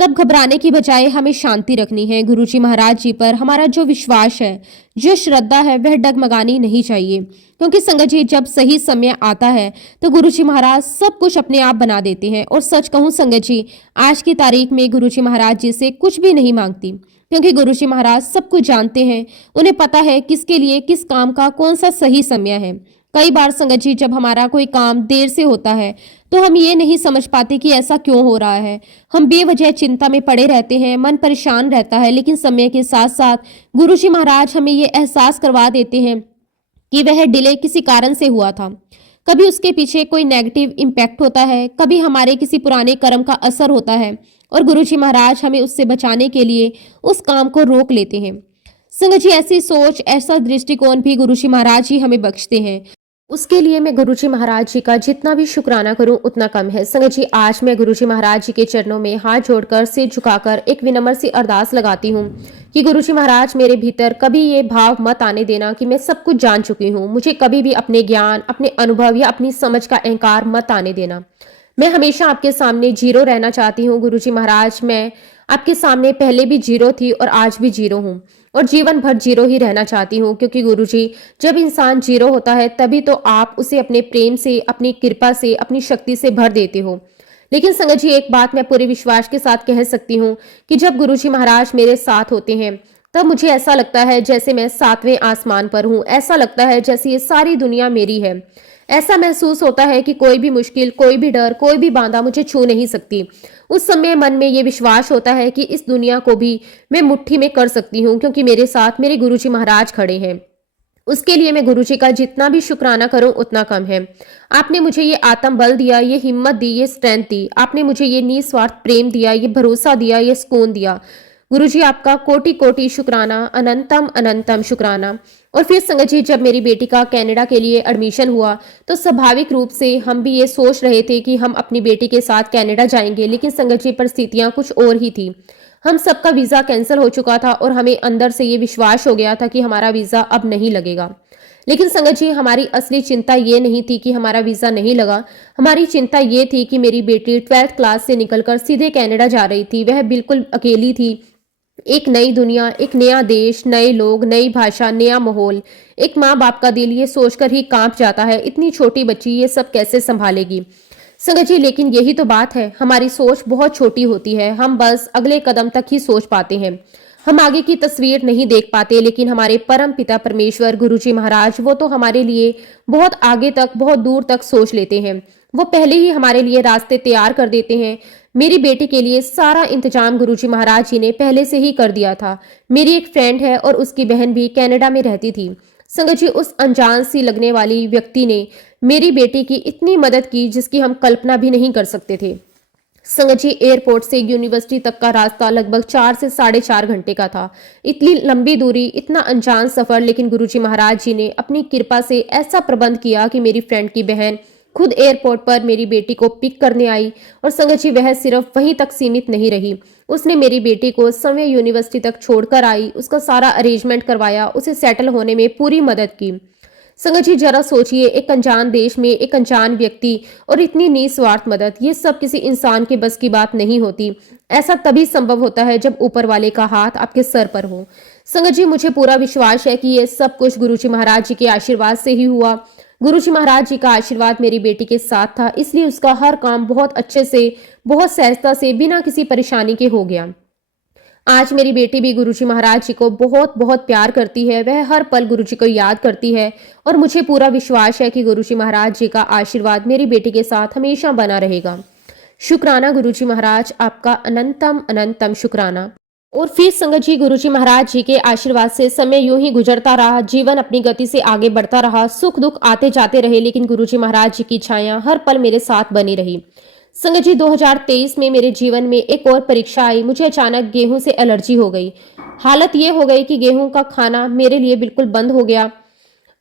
तब घबराने की बजाय हमें शांति रखनी है। गुरुजी महाराज जी पर हमारा जो विश्वास है, जो श्रद्धा है, वह डगमगानी नहीं चाहिए, क्योंकि संगत जी जब सही समय आता है तो गुरुजी महाराज सब कुछ अपने आप बना देते हैं। और सच कहूं संगत जी, आज की तारीख में गुरुजी महाराज जी से कुछ भी नहीं मांगती, क्योंकि गुरुजी महाराज सब कुछ जानते हैं। उन्हें पता है किसके लिए किस काम का कौन सा सही समय है। कई बार संगत जी जब हमारा कोई काम देर से होता है तो हम ये नहीं समझ पाते कि ऐसा क्यों हो रहा है। हम बेवजह चिंता में पड़े रहते हैं, मन परेशान रहता है, लेकिन समय के साथ साथ गुरुजी महाराज हमें ये एहसास करवा देते हैं कि वह डिले किसी कारण से हुआ था। कभी उसके पीछे कोई नेगेटिव इम्पैक्ट होता है, कभी हमारे किसी पुराने कर्म का असर होता है, और गुरुजी महाराज हमें उससे बचाने के लिए उस काम को रोक लेते हैं। संगत जी ऐसी सोच, ऐसा दृष्टिकोण भी गुरुजी महाराज ही हमें बख्शते हैं। उसके लिए मैं गुरुजी महाराज जी का जितना भी शुक्राना करूं उतना कम है। संगत जी आज मैं गुरुजी महाराज जी के चरणों में हाथ जोड़कर, सिर झुकाकर एक विनम्र सी अरदास लगाती हूं कि गुरुजी महाराज मेरे भीतर कभी ये भाव मत आने देना कि मैं सब कुछ जान चुकी हूं। मुझे कभी भी अपने ज्ञान, अपने अनुभव या अपनी समझ का अहंकार मत आने देना। मैं हमेशा आपके सामने जीरो रहना चाहती हूँ गुरुजी महाराज। मैं आपके सामने पहले भी जीरो थी और आज भी जीरो हूँ, और जीवन भर जीरो ही रहना चाहती हूँ, क्योंकि गुरुजी जब इंसान जीरो होता है तभी तो आप उसे अपने प्रेम से, अपनी कृपा से, अपनी शक्ति से भर देते हो। लेकिन संगत जी एक बात मैं पूरे विश्वास के साथ कह सकती हूँ कि जब गुरुजी महाराज मेरे साथ होते हैं तब मुझे ऐसा लगता है जैसे मैं 7वें आसमान पर हूँ। ऐसा लगता है जैसे ये सारी दुनिया मेरी है। ऐसा महसूस होता है कि कोई भी मुश्किल, कोई भी डर, कोई भी बाधा मुझे छू नहीं सकती। उस समय मन में ये विश्वास होता है कि इस दुनिया को भी मैं मुट्ठी में कर सकती हूँ, क्योंकि मेरे साथ मेरे गुरुजी महाराज खड़े हैं। उसके लिए मैं गुरुजी का जितना भी शुक्राना करूं उतना कम है। आपने मुझे ये आत्म बल दिया, ये हिम्मत दी, ये स्ट्रेंथ दी। आपने मुझे ये निस्वार्थ प्रेम दिया, ये भरोसा दिया, ये सुकून दिया। गुरुजी आपका कोटि कोटि शुक्राना, अनंतम अनंतम शुक्राना। और फिर संगत जी जब मेरी बेटी का कनाडा के लिए एडमिशन हुआ तो स्वाभाविक रूप से हम भी ये सोच रहे थे कि हम अपनी बेटी के साथ कनाडा जाएंगे, लेकिन संगत जी परिस्थितियां कुछ और ही थी। हम सबका वीजा कैंसिल हो चुका था और हमें अंदर से ये विश्वास हो गया था कि हमारा वीजा अब नहीं लगेगा। लेकिन संगत जी हमारी असली चिंता ये नहीं थी कि हमारा वीजा नहीं लगा। हमारी चिंता ये थी कि मेरी बेटी 12th क्लास से निकलकर सीधे कनाडा जा रही थी। वह बिल्कुल अकेली थी। एक नई दुनिया, एक नया देश, नए लोग, नई भाषा, नया माहौल। एक माँ बाप का दिल ये सोचकर ही कांप जाता है, इतनी छोटी बच्ची ये सब कैसे संभालेगी। संगत जी लेकिन यही तो बात है, हमारी सोच बहुत छोटी होती है। हम बस अगले कदम तक ही सोच पाते हैं, हम आगे की तस्वीर नहीं देख पाते। लेकिन हमारे परम पिता परमेश्वर गुरुजी महाराज, वो तो हमारे लिए बहुत आगे तक, बहुत दूर तक सोच लेते हैं। वो पहले ही हमारे लिए रास्ते तैयार कर देते हैं। मेरी बेटी के लिए सारा इंतजाम गुरुजी महाराज जी ने पहले से ही कर दिया था। मेरी एक फ्रेंड है और उसकी बहन भी कनाडा में रहती थी। संगत जी उस अनजान सी लगने वाली व्यक्ति ने मेरी बेटी की इतनी मदद की जिसकी हम कल्पना भी नहीं कर सकते थे। संगत जी एयरपोर्ट से यूनिवर्सिटी तक का रास्ता लगभग 4 से 4.5 घंटे का था। इतनी लंबी दूरी, इतना अनजान सफर, लेकिन गुरुजी महाराज जी ने अपनी कृपा से ऐसा प्रबंध किया कि मेरी फ्रेंड की बहन खुद एयरपोर्ट पर मेरी बेटी को पिक करने आई। और संगत जी वह सिर्फ वहीं तक सीमित नहीं रही, उसने मेरी बेटी को समय यूनिवर्सिटी तक छोड़कर आई, उसका सारा अरेंजमेंट करवाया, उसे सेटल होने में पूरी मदद की। संगत जी जरा सोचिए, एक अनजान देश में एक अनजान व्यक्ति और इतनी निस्वार्थ मदद, ये सब किसी इंसान के बस की बात नहीं होती। ऐसा तभी संभव होता है जब ऊपर वाले का हाथ आपके सर पर हो। संगत जी मुझे पूरा विश्वास है कि ये सब कुछ गुरुजी महाराज जी के आशीर्वाद से ही हुआ। गुरुजी महाराज जी का आशीर्वाद मेरी बेटी के साथ था, इसलिए उसका हर काम बहुत अच्छे से, बहुत सहजता से, बिना किसी परेशानी के हो गया। आज मेरी बेटी भी गुरुजी महाराज जी को बहुत बहुत प्यार करती है। वह हर पल गुरुजी को याद करती है और मुझे पूरा विश्वास है कि गुरुजी महाराज जी का आशीर्वाद मेरी बेटी के साथ हमेशा बना रहेगा। शुक्राना गुरुजी महाराज, आपका अनंतम अनंतम शुक्राना। और फिर संगत जी गुरुजी महाराज जी के आशीर्वाद से समय यूं ही गुजरता रहा, जीवन अपनी गति से आगे बढ़ता रहा, सुख दुख आते जाते रहे, लेकिन गुरुजी महाराज जी की छाया हर पल मेरे साथ बनी रही। संगत जी 2023 में मेरे जीवन में एक और परीक्षा आई। मुझे अचानक गेहूं से एलर्जी हो गई। हालत ये हो गई कि गेहूं का खाना मेरे लिए बिल्कुल बंद हो गया।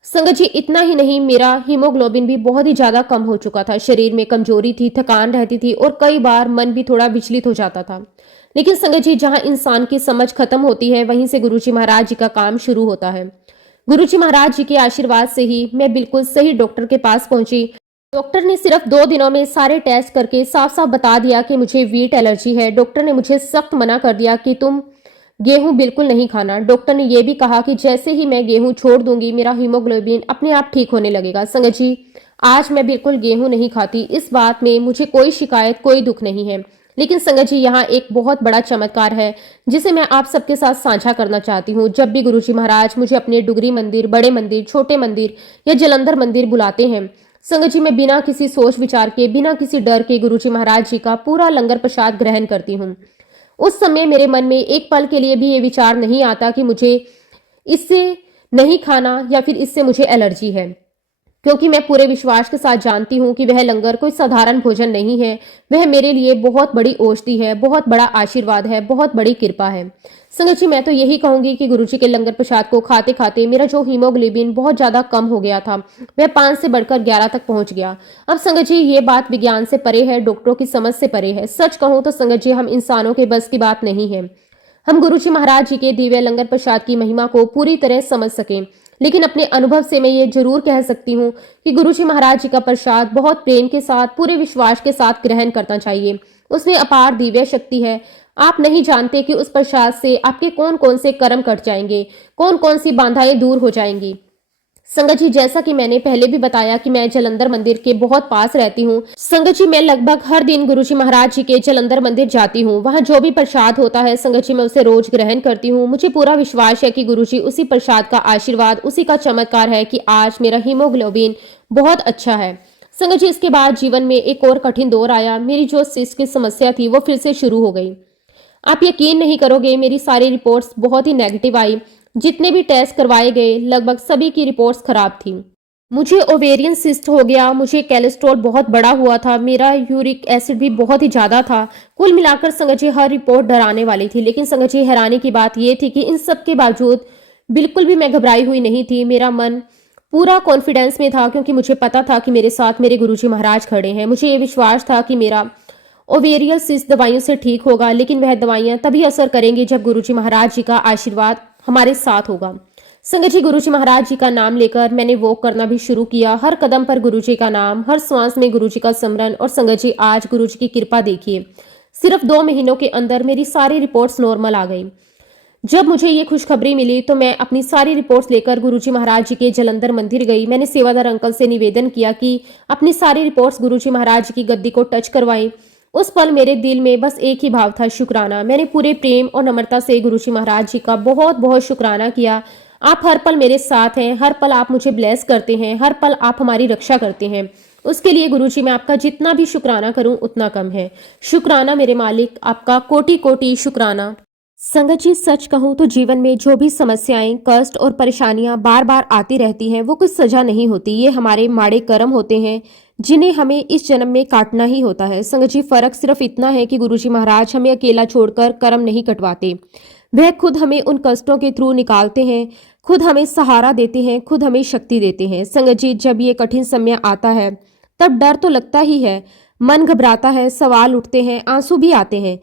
संगत जी इतना ही नहीं, मेरा हीमोग्लोबिन भी बहुत ही ज्यादा कम हो चुका था। शरीर में कमजोरी थी, थकान रहती थी और कई बार मन भी थोड़ा विचलित हो जाता था। लेकिन संगत जी जहां इंसान की समझ खत्म होती है वहीं से गुरुजी महाराज जी का काम शुरू होता है। गुरुजी महाराज जी के आशीर्वाद से ही मैं बिल्कुल सही डॉक्टर के पास पहुंची डॉक्टर ने सिर्फ 2 दिनों में सारे टेस्ट करके साफ साफ बता दिया कि मुझे वीट एलर्जी है। डॉक्टर ने मुझे सख्त मना कर दिया कि तुम गेहूं बिल्कुल नहीं खाना। डॉक्टर ने यह भी कहा कि जैसे ही मैं गेहूं छोड़ दूंगी मेरा हीमोग्लोबिन अपने आप ठीक होने लगेगा। संगत जी, आज मैं बिल्कुल गेहूं नहीं खाती। इस बात में मुझे कोई शिकायत, कोई दुख नहीं है। लेकिन संगत जी, यहाँ एक बहुत बड़ा चमत्कार है जिसे मैं आप सबके साथ साझा करना चाहती हूँ। जब भी गुरुजी महाराज मुझे अपने डुगरी मंदिर, बड़े मंदिर, छोटे मंदिर या जलंधर मंदिर बुलाते हैं, संगत जी, मैं बिना किसी सोच विचार के, बिना किसी डर के गुरुजी महाराज जी का पूरा लंगर प्रसाद ग्रहण करती हूँ। उस समय मेरे मन में एक पल के लिए भी ये विचार नहीं आता कि मुझे इससे नहीं खाना या फिर इससे मुझे एलर्जी है, क्योंकि मैं पूरे विश्वास के साथ जानती हूँ कि वह लंगर कोई साधारण भोजन नहीं है। वह मेरे लिए बहुत बड़ी औषधि है, बहुत बड़ा आशीर्वाद है, बहुत बड़ी कृपा है। संगत जी, मैं तो यही कहूंगी कि गुरुजी के लंगर प्रसाद को खाते खाते मेरा जो हीमोग्लोबिन बहुत ज्यादा कम हो गया था, वह 5 से बढ़कर 11 तक पहुंच गया। अब संगत जी, ये बात विज्ञान से परे है, डॉक्टरों की समझ से परे है। सच कहूं तो संगत जी, हम इंसानों के बस की बात नहीं है हम गुरुजी महाराज जी के दिव्य लंगर प्रसाद की महिमा को पूरी तरह समझ सकें। लेकिन अपने अनुभव से मैं ये जरूर कह सकती हूँ कि गुरुजी महाराज जी का प्रसाद बहुत प्रेम के साथ, पूरे विश्वास के साथ ग्रहण करना चाहिए। उसमें अपार दिव्य शक्ति है। आप नहीं जानते कि उस प्रसाद से आपके कौन कौन से कर्म कट जाएंगे, कौन कौन सी बाधाएं दूर हो जाएंगी। संगत जी, जैसा कि मैंने पहले भी बताया कि मैं जलंधर मंदिर के बहुत पास रहती हूँ। संगत जी, मैं लगभग हर दिन गुरुजी महाराज जी के जलंधर मंदिर जाती हूँ। वहाँ जो भी प्रसाद होता है संगत जी, मैं उसे रोज ग्रहण करती हूँ। मुझे पूरा विश्वास है कि गुरुजी उसी प्रसाद का आशीर्वाद, उसी का चमत्कार है कि आज मेरा हीमोग्लोबिन बहुत अच्छा है। संगत जी, इसके बाद जीवन में एक और कठिन दौर आया। मेरी जो सिस्ट की समस्या थी वो फिर से शुरू हो गई। आप यकीन नहीं करोगे, मेरी सारी रिपोर्ट्स बहुत ही नेगेटिव आई। जितने भी टेस्ट करवाए गए लगभग सभी की रिपोर्ट्स खराब थी। मुझे ओवेरियन सिस्ट हो गया, मुझे कोलेस्ट्रॉल बहुत बड़ा हुआ था, मेरा यूरिक एसिड भी बहुत ही ज़्यादा था। कुल मिलाकर संगत जी, हर रिपोर्ट डराने वाली थी। लेकिन संगत जी, हैरानी की बात यह थी कि इन सब के बावजूद बिल्कुल भी मैं घबराई हुई नहीं थी। मेरा मन पूरा कॉन्फिडेंस में था, क्योंकि मुझे पता था कि मेरे साथ मेरे गुरुजी महाराज खड़े हैं। मुझे ये विश्वास था कि मेरा ओवेरियल सिस्ट दवाइयों से ठीक होगा, लेकिन वह दवाइयां तभी असर करेंगी जब गुरुजी महाराज जी का आशीर्वाद हमारे साथ होगा। संगत जी, गुरुजी महाराज जी का नाम लेकर मैंने वॉक करना भी शुरू किया। हर कदम पर गुरुजी का नाम, हर श्वास में गुरुजी का स्मरण। और संगत जी, आज गुरुजी की कृपा देखिए, सिर्फ 2 महीनों के अंदर मेरी सारी रिपोर्ट्स नॉर्मल आ गई। जब मुझे ये खुशखबरी मिली तो मैं अपनी सारी रिपोर्ट्स लेकर गुरुजी महाराज जी के जलंधर मंदिर गई। मैंने सेवादार अंकल से निवेदन किया कि अपनी सारी रिपोर्ट्स गुरुजी महाराज जी की गद्दी को टच करवाएं। उस पल मेरे दिल में बस एक ही भाव था, शुक्राना। मैंने पूरे प्रेम और नम्रता से गुरुजी महाराज जी का बहुत बहुत शुक्राना किया। आप हर पल मेरे साथ हैं, हर पल आप मुझे ब्लेस करते हैं, हर पल आप हमारी रक्षा करते हैं। उसके लिए गुरुजी, मैं आपका जितना भी शुक्राना करूं उतना कम है। शुक्राना मेरे मालिक, आपका कोटि कोटि शुक्राना। संगत जी, सच कहूं तो जीवन में जो भी समस्याएं, कष्ट और परेशानियां बार बार आती रहती हैं, वो कुछ सजा नहीं होती। ये हमारे माड़े कर्म होते हैं जिन्हें हमें इस जन्म में काटना ही होता है। संगत जी, फर्क सिर्फ इतना है कि गुरुजी महाराज हमें अकेला छोड़कर कर्म नहीं कटवाते। वह खुद हमें उन कष्टों के थ्रू निकालते हैं, खुद हमें सहारा देते हैं, खुद हमें शक्ति देते हैं। संगत जी, जब ये कठिन समय आता है तब डर तो लगता ही है, मन घबराता है, सवाल उठते हैं, आंसू भी आते हैं।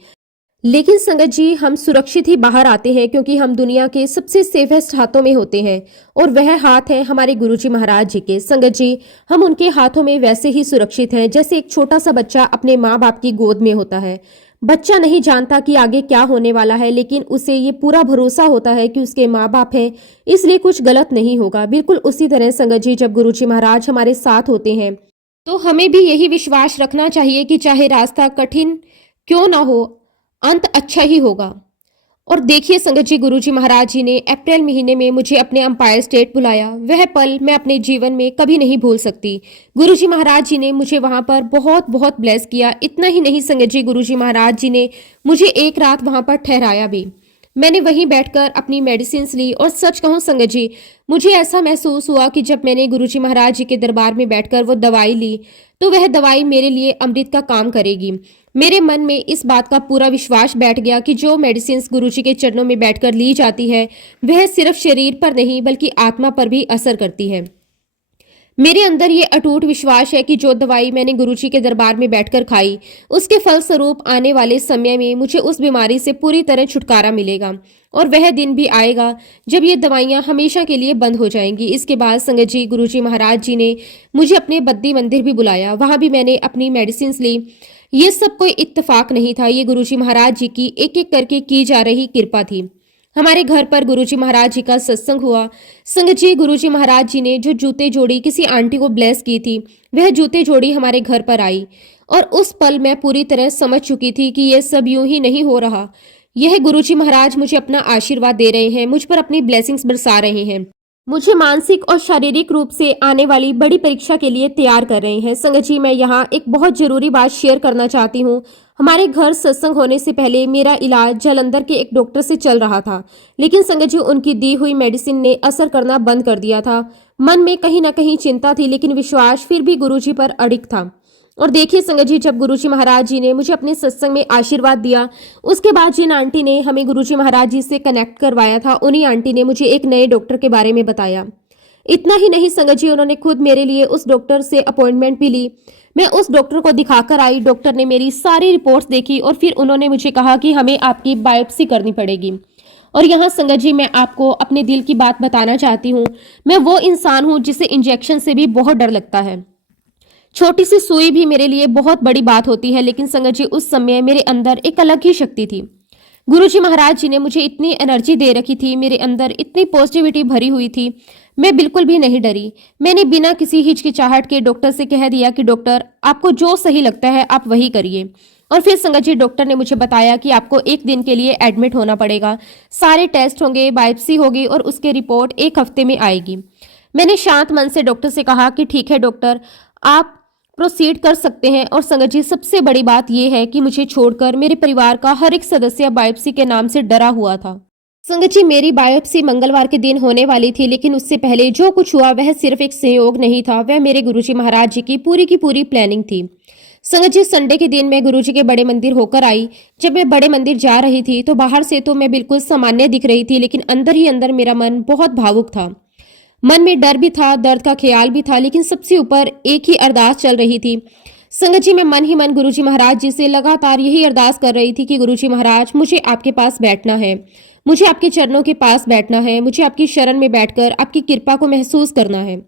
लेकिन संगत जी, हम सुरक्षित ही बाहर आते हैं, क्योंकि हम दुनिया के सबसे सेफेस्ट हाथों में होते हैं, और वह हाथ है हमारे गुरुजी महाराज जी के। संगत जी, हम उनके हाथों में वैसे ही सुरक्षित हैं जैसे एक छोटा सा बच्चा अपने माँ बाप की गोद में होता है। बच्चा नहीं जानता कि आगे क्या होने वाला है, लेकिन उसे ये पूरा भरोसा होता है कि उसके माँ बाप हैं, इसलिए कुछ गलत नहीं होगा। बिल्कुल उसी तरह संगत जी, जब गुरुजी महाराज हमारे साथ होते हैं तो हमें भी यही विश्वास रखना चाहिए कि चाहे रास्ता कठिन क्यों ना हो, अंत अच्छा ही होगा। और देखिए संगत जी, गुरुजी महाराज जी ने अप्रैल महीने में मुझे अपने अंपायर स्टेट बुलाया। वह पल मैं अपने जीवन में कभी नहीं भूल सकती। गुरुजी महाराज जी ने मुझे वहां पर बहुत बहुत ब्लेस किया। इतना ही नहीं संगत जी, गुरुजी महाराज जी ने मुझे एक रात वहां पर ठहराया भी। मैंने वहीं बैठकर अपनी मेडिसिन ली, और सच कहूं संगत जी, मुझे ऐसा महसूस हुआ कि जब मैंने गुरुजी महाराज जी के दरबार में बैठकर वो दवाई ली तो वह दवाई मेरे लिए अमृत का काम करेगी। मेरे मन में इस बात का पूरा विश्वास बैठ गया कि जो मेडिसिन गुरुजी के चरणों में बैठकर ली जाती है वह सिर्फ शरीर पर नहीं बल्कि आत्मा पर भी असर करती है। मेरे अंदर ये अटूट विश्वास है कि जो दवाई मैंने गुरुजी के दरबार में बैठकर खाई, उसके फलस्वरूप आने वाले समय में मुझे उस बीमारी से पूरी तरह छुटकारा मिलेगा और वह दिन भी आएगा जब ये दवाइयाँ हमेशा के लिए बंद हो जाएंगी। इसके बाद संगत जी, गुरुजी महाराज जी ने मुझे अपने बद्दी मंदिर भी बुलाया। वहां भी मैंने अपनी मेडिसिन ली। ये सब कोई इत्तेफाक नहीं था, ये गुरुजी महाराज जी की एक एक करके की जा रही कृपा थी। हमारे घर पर गुरुजी महाराज जी का सत्संग हुआ। संगत जी, गुरुजी महाराज जी ने जो जूते जोड़ी किसी आंटी को ब्लेस की थी, वह जूते जोड़ी हमारे घर पर आई और उस पल मैं पूरी तरह समझ चुकी थी कि यह सब यूं ही नहीं हो रहा। यह गुरुजी महाराज मुझे अपना आशीर्वाद दे रहे हैं, मुझ पर अपनी ब्लेसिंग्स बरसा रहे हैं, मुझे मानसिक और शारीरिक रूप से आने वाली बड़ी परीक्षा के लिए तैयार कर रहे हैं। संगत जी, मैं यहाँ एक बहुत जरूरी बात शेयर करना चाहती हूँ। हमारे घर सत्संग होने से पहले मेरा इलाज जालंधर के एक डॉक्टर से चल रहा था, लेकिन संगत जी, उनकी दी हुई मेडिसिन ने असर करना बंद कर दिया था। मन में कहीं ना कहीं चिंता थी, लेकिन विश्वास फिर भी गुरुजी पर अडिग था। और देखिए संगत जी, जब गुरुजी महाराज जी ने मुझे अपने सत्संग में आशीर्वाद दिया, उसके बाद जिन आंटी ने हमें गुरुजी महाराज जी से कनेक्ट करवाया था, उन्हीं आंटी ने मुझे एक नए डॉक्टर के बारे में बताया। इतना ही नहीं संगत जी, उन्होंने खुद मेरे लिए उस डॉक्टर से अपॉइंटमेंट भी ली। मैं उस डॉक्टर को दिखाकर आई। डॉक्टर ने मेरी सारी रिपोर्ट्स देखी और फिर उन्होंने मुझे कहा कि हमें आपकी बायोप्सी करनी पड़ेगी। और यहाँ संगत जी, मैं आपको अपने दिल की बात बताना चाहती हूँ। मैं वो इंसान हूँ जिसे इंजेक्शन से भी बहुत डर लगता है। छोटी सी सुई भी मेरे लिए बहुत बड़ी बात होती है, लेकिन संगत जी, उस समय मेरे अंदर एक अलग ही शक्ति थी। गुरुजी महाराज जी ने मुझे इतनी एनर्जी दे रखी थी, मेरे अंदर इतनी पॉजिटिविटी भरी हुई थी, मैं बिल्कुल भी नहीं डरी। मैंने बिना किसी हिचकिचाहट के डॉक्टर से कह दिया कि डॉक्टर, आपको जो सही लगता है आप वही करिए। और फिर संगत जी, डॉक्टर ने मुझे बताया कि आपको एक दिन के लिए एडमिट होना पड़ेगा, सारे टेस्ट होंगे, बायोप्सी होगी और उसके रिपोर्ट एक हफ्ते में आएगी। मैंने शांत मन से डॉक्टर से कहा कि ठीक है डॉक्टर, आप प्रोसीड कर सकते हैं। और संगत जी, सबसे बड़ी बात यह है कि मुझे छोड़कर मेरे परिवार का हर एक सदस्य बायोप्सी के नाम से डरा हुआ था। संगत जी, मेरी बायोप्सी मंगलवार के दिन होने वाली थी, लेकिन उससे पहले जो कुछ हुआ वह सिर्फ एक संयोग नहीं था, वह मेरे गुरुजी महाराज जी की पूरी प्लानिंग थी। संगत जी, संडे के दिन मैं गुरुजी के बड़े मंदिर होकर आई। जब मैं बड़े मंदिर जा रही थी तो बाहर से तो मैं बिल्कुल सामान्य दिख रही थी, लेकिन अंदर ही अंदर मेरा मन बहुत भावुक था। मन में डर भी था, दर्द का ख्याल भी था, लेकिन सबसे ऊपर एक ही अरदास चल रही थी। संगत जी, मैं मन ही मन गुरुजी महाराज जी से लगातार यही अरदास कर रही थी कि गुरुजी महाराज, मुझे आपके पास बैठना है, मुझे आपके चरणों के पास बैठना है, मुझे आपकी शरण में बैठकर आपकी कृपा को महसूस करना है।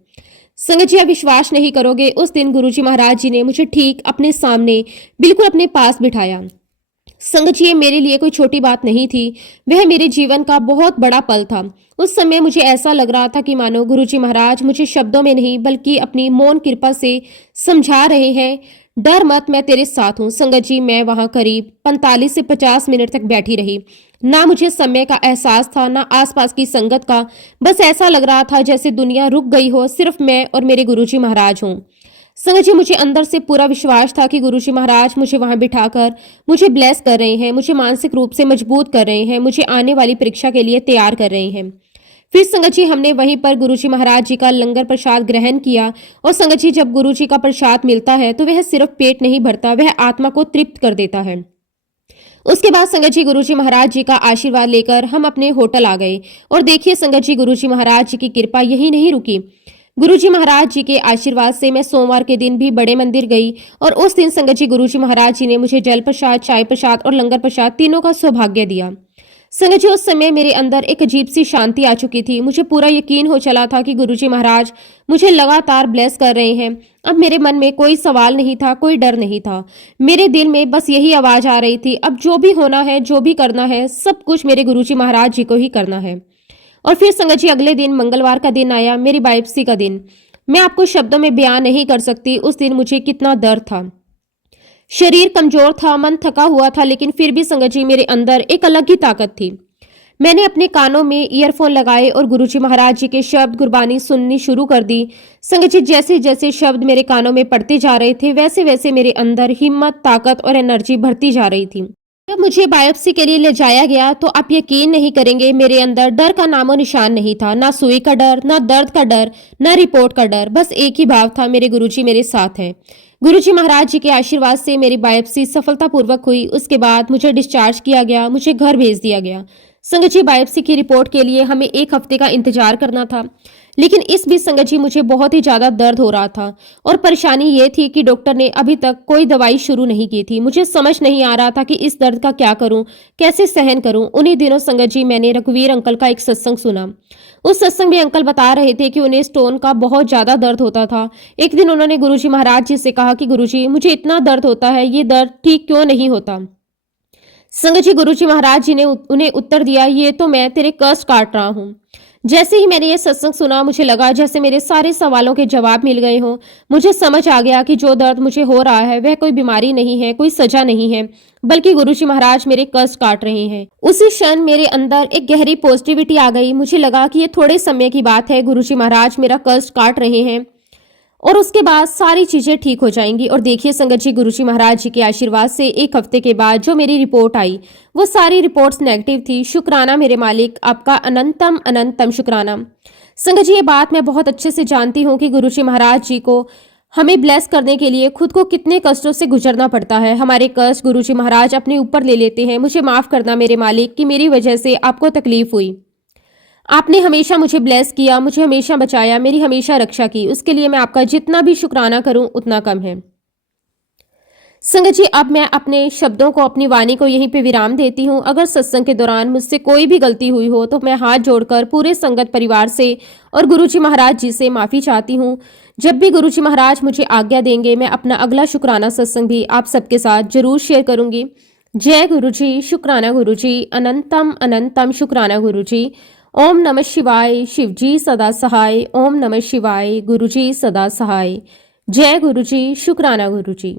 संगत जी, आप विश्वास नहीं करोगे, उस दिन गुरुजी महाराज जी ने मुझे ठीक अपने सामने, बिल्कुल अपने पास बिठाया। संगत जी, ये मेरे लिए कोई छोटी बात नहीं थी, वह मेरे जीवन का बहुत बड़ा पल था। उस समय मुझे ऐसा लग रहा था कि मानो गुरुजी महाराज मुझे शब्दों में नहीं बल्कि अपनी मौन कृपा से समझा रहे हैं, डर मत, मैं तेरे साथ हूँ। संगत जी, मैं वहां करीब 45 से 50 मिनट तक बैठी रही। ना मुझे समय का एहसास था, ना आसपास की संगत का। बस ऐसा लग रहा था जैसे दुनिया रुक गई हो, सिर्फ मैं और मेरे गुरुजी महाराज हों। संगत जी, मुझे अंदर से पूरा विश्वास था कि गुरुजी महाराज मुझे वहां बिठाकर मुझे ब्लेस कर रहे हैं, मुझे मानसिक रूप से मजबूत कर रहे हैं, मुझे आने वाली परीक्षा के लिए तैयार कर रहे हैं। फिर संगत जी, हमने वहीं पर गुरुजी महाराज जी का लंगर प्रसाद ग्रहण किया। और संगत जी, जब गुरुजी का प्रसाद मिलता है तो वह सिर्फ पेट नहीं भरता, वह आत्मा को तृप्त कर देता है। उसके बाद संगत जी, गुरुजी महाराज जी का आशीर्वाद लेकर हम अपने होटल आ गए। और देखिए संगत जी, गुरुजी महाराज जी की कृपा यही नहीं रुकी। गुरुजी महाराज जी के आशीर्वाद से मैं सोमवार के दिन भी बड़े मंदिर गई और उस दिन संगत जी, गुरुजी महाराज जी ने मुझे जल प्रसाद, चाय प्रसाद और लंगर प्रसाद तीनों का सौभाग्य दिया। संगत जी, उस समय मेरे अंदर एक अजीब सी शांति आ चुकी थी। मुझे पूरा यकीन हो चला था कि गुरुजी महाराज मुझे लगातार ब्लेस कर रहे हैं। अब मेरे मन में कोई सवाल नहीं था, कोई डर नहीं था। मेरे दिल में बस यही आवाज आ रही थी, अब जो भी होना है, जो भी करना है, सब कुछ मेरे गुरुजी महाराज जी को ही करना है। और फिर संगत जी, अगले दिन मंगलवार का दिन आया, मेरी बायोप्सी का दिन। मैं आपको शब्दों में बयान नहीं कर सकती उस दिन मुझे कितना दर्द था। शरीर कमजोर था, मन थका हुआ था, लेकिन फिर भी संगत जी, मेरे अंदर एक अलग ही ताकत थी। मैंने अपने कानों में ईयरफोन लगाए और गुरुजी महाराज जी के शब्द गुरबानी सुननी शुरू कर दी। संगत जी, जैसे जैसे शब्द मेरे कानों में पड़ते जा रहे थे, वैसे वैसे मेरे अंदर हिम्मत, ताकत और एनर्जी बढ़ती जा रही थी। जब मुझे बायोप्सी के लिए ले जाया गया तो आप यकीन नहीं करेंगे, मेरे अंदर डर का नामो निशान नहीं था। ना सुई का डर, ना दर्द का डर, ना रिपोर्ट का डर, बस एक ही भाव था, मेरे गुरुजी मेरे साथ हैं। गुरुजी महाराज जी के आशीर्वाद से मेरी बायोप्सी सफलतापूर्वक हुई। उसके बाद मुझे डिस्चार्ज किया गया, मुझे घर भेज दिया गया। संगत जी, बायोप्सी की रिपोर्ट के लिए हमें 1 हफ्ते का इंतजार करना था, लेकिन इस बीच संगत जी मुझे बहुत ही ज़्यादा दर्द हो रहा था और परेशानी ये थी कि डॉक्टर ने अभी तक कोई दवाई शुरू नहीं की थी। मुझे समझ नहीं आ रहा था कि इस दर्द का क्या करूं, कैसे सहन करूं। उन्हीं दिनों संगत जी मैंने रघुवीर अंकल का एक सत्संग सुना। उस सत्संग में अंकल बता रहे थे कि उन्हें स्टोन का बहुत ज़्यादा दर्द होता था। एक दिन उन्होंने गुरुजी महाराज जी से कहा कि गुरुजी, मुझे इतना दर्द होता है, ये दर्द ठीक क्यों नहीं होता? संगत जी, गुरुजी महाराज जी ने उन्हें उत्तर दिया, ये तो मैं तेरे कष्ट काट रहा हूँ। जैसे ही मैंने ये सत्संग सुना, मुझे लगा जैसे मेरे सारे सवालों के जवाब मिल गए हों। मुझे समझ आ गया कि जो दर्द मुझे हो रहा है वह कोई बीमारी नहीं है, कोई सजा नहीं है, बल्कि गुरुजी महाराज मेरे कष्ट काट रहे हैं। उसी क्षण मेरे अंदर एक गहरी पॉजिटिविटी आ गई। मुझे लगा कि ये थोड़े समय की बात है, गुरुजी महाराज मेरा कष्ट काट रहे हैं और उसके बाद सारी चीजें ठीक हो जाएंगी। और देखिए संगत जी, गुरुजी महाराज जी के आशीर्वाद से 1 हफ्ते के बाद जो मेरी रिपोर्ट आई, वो सारी रिपोर्ट्स नेगेटिव थी। शुक्राना मेरे मालिक, आपका अनंतम अनंतम शुक्राना। संगत जी, ये बात मैं बहुत अच्छे से जानती हूँ कि गुरुजी महाराज जी को हमें ब्लेस करने के लिए खुद को कितने कष्टों से गुजरना पड़ता है। हमारे कष्ट गुरुजी महाराज अपने ऊपर ले लेते हैं। मुझे माफ करना मेरे मालिक कि मेरी वजह से आपको तकलीफ हुई। आपने हमेशा मुझे ब्लेस किया, मुझे हमेशा बचाया, मेरी हमेशा रक्षा की। उसके लिए मैं आपका जितना भी शुक्राना करूं उतना कम है। संगत जी, अब मैं अपने शब्दों को, अपनी वाणी को यहीं पे विराम देती हूँ। अगर सत्संग के दौरान मुझसे कोई भी गलती हुई हो तो मैं हाथ जोड़कर पूरे संगत परिवार से और गुरुजी महाराज जी से माफ़ी चाहती हूँ। जब भी गुरुजी महाराज मुझे आज्ञा देंगे, मैं अपना अगला शुक्राना सत्संग भी आप सबके साथ जरूर शेयर करूंगी। जय गुरुजी, शुक्राना गुरुजी, अनंतम अनंतम शुक्राना गुरुजी। ओम नमः शिवाय, शिवजी सदा सहाय। ओम नमः शिवाय, गुरुजी सदा सहाय। जय गुरुजी, शुक्राना गुरुजी।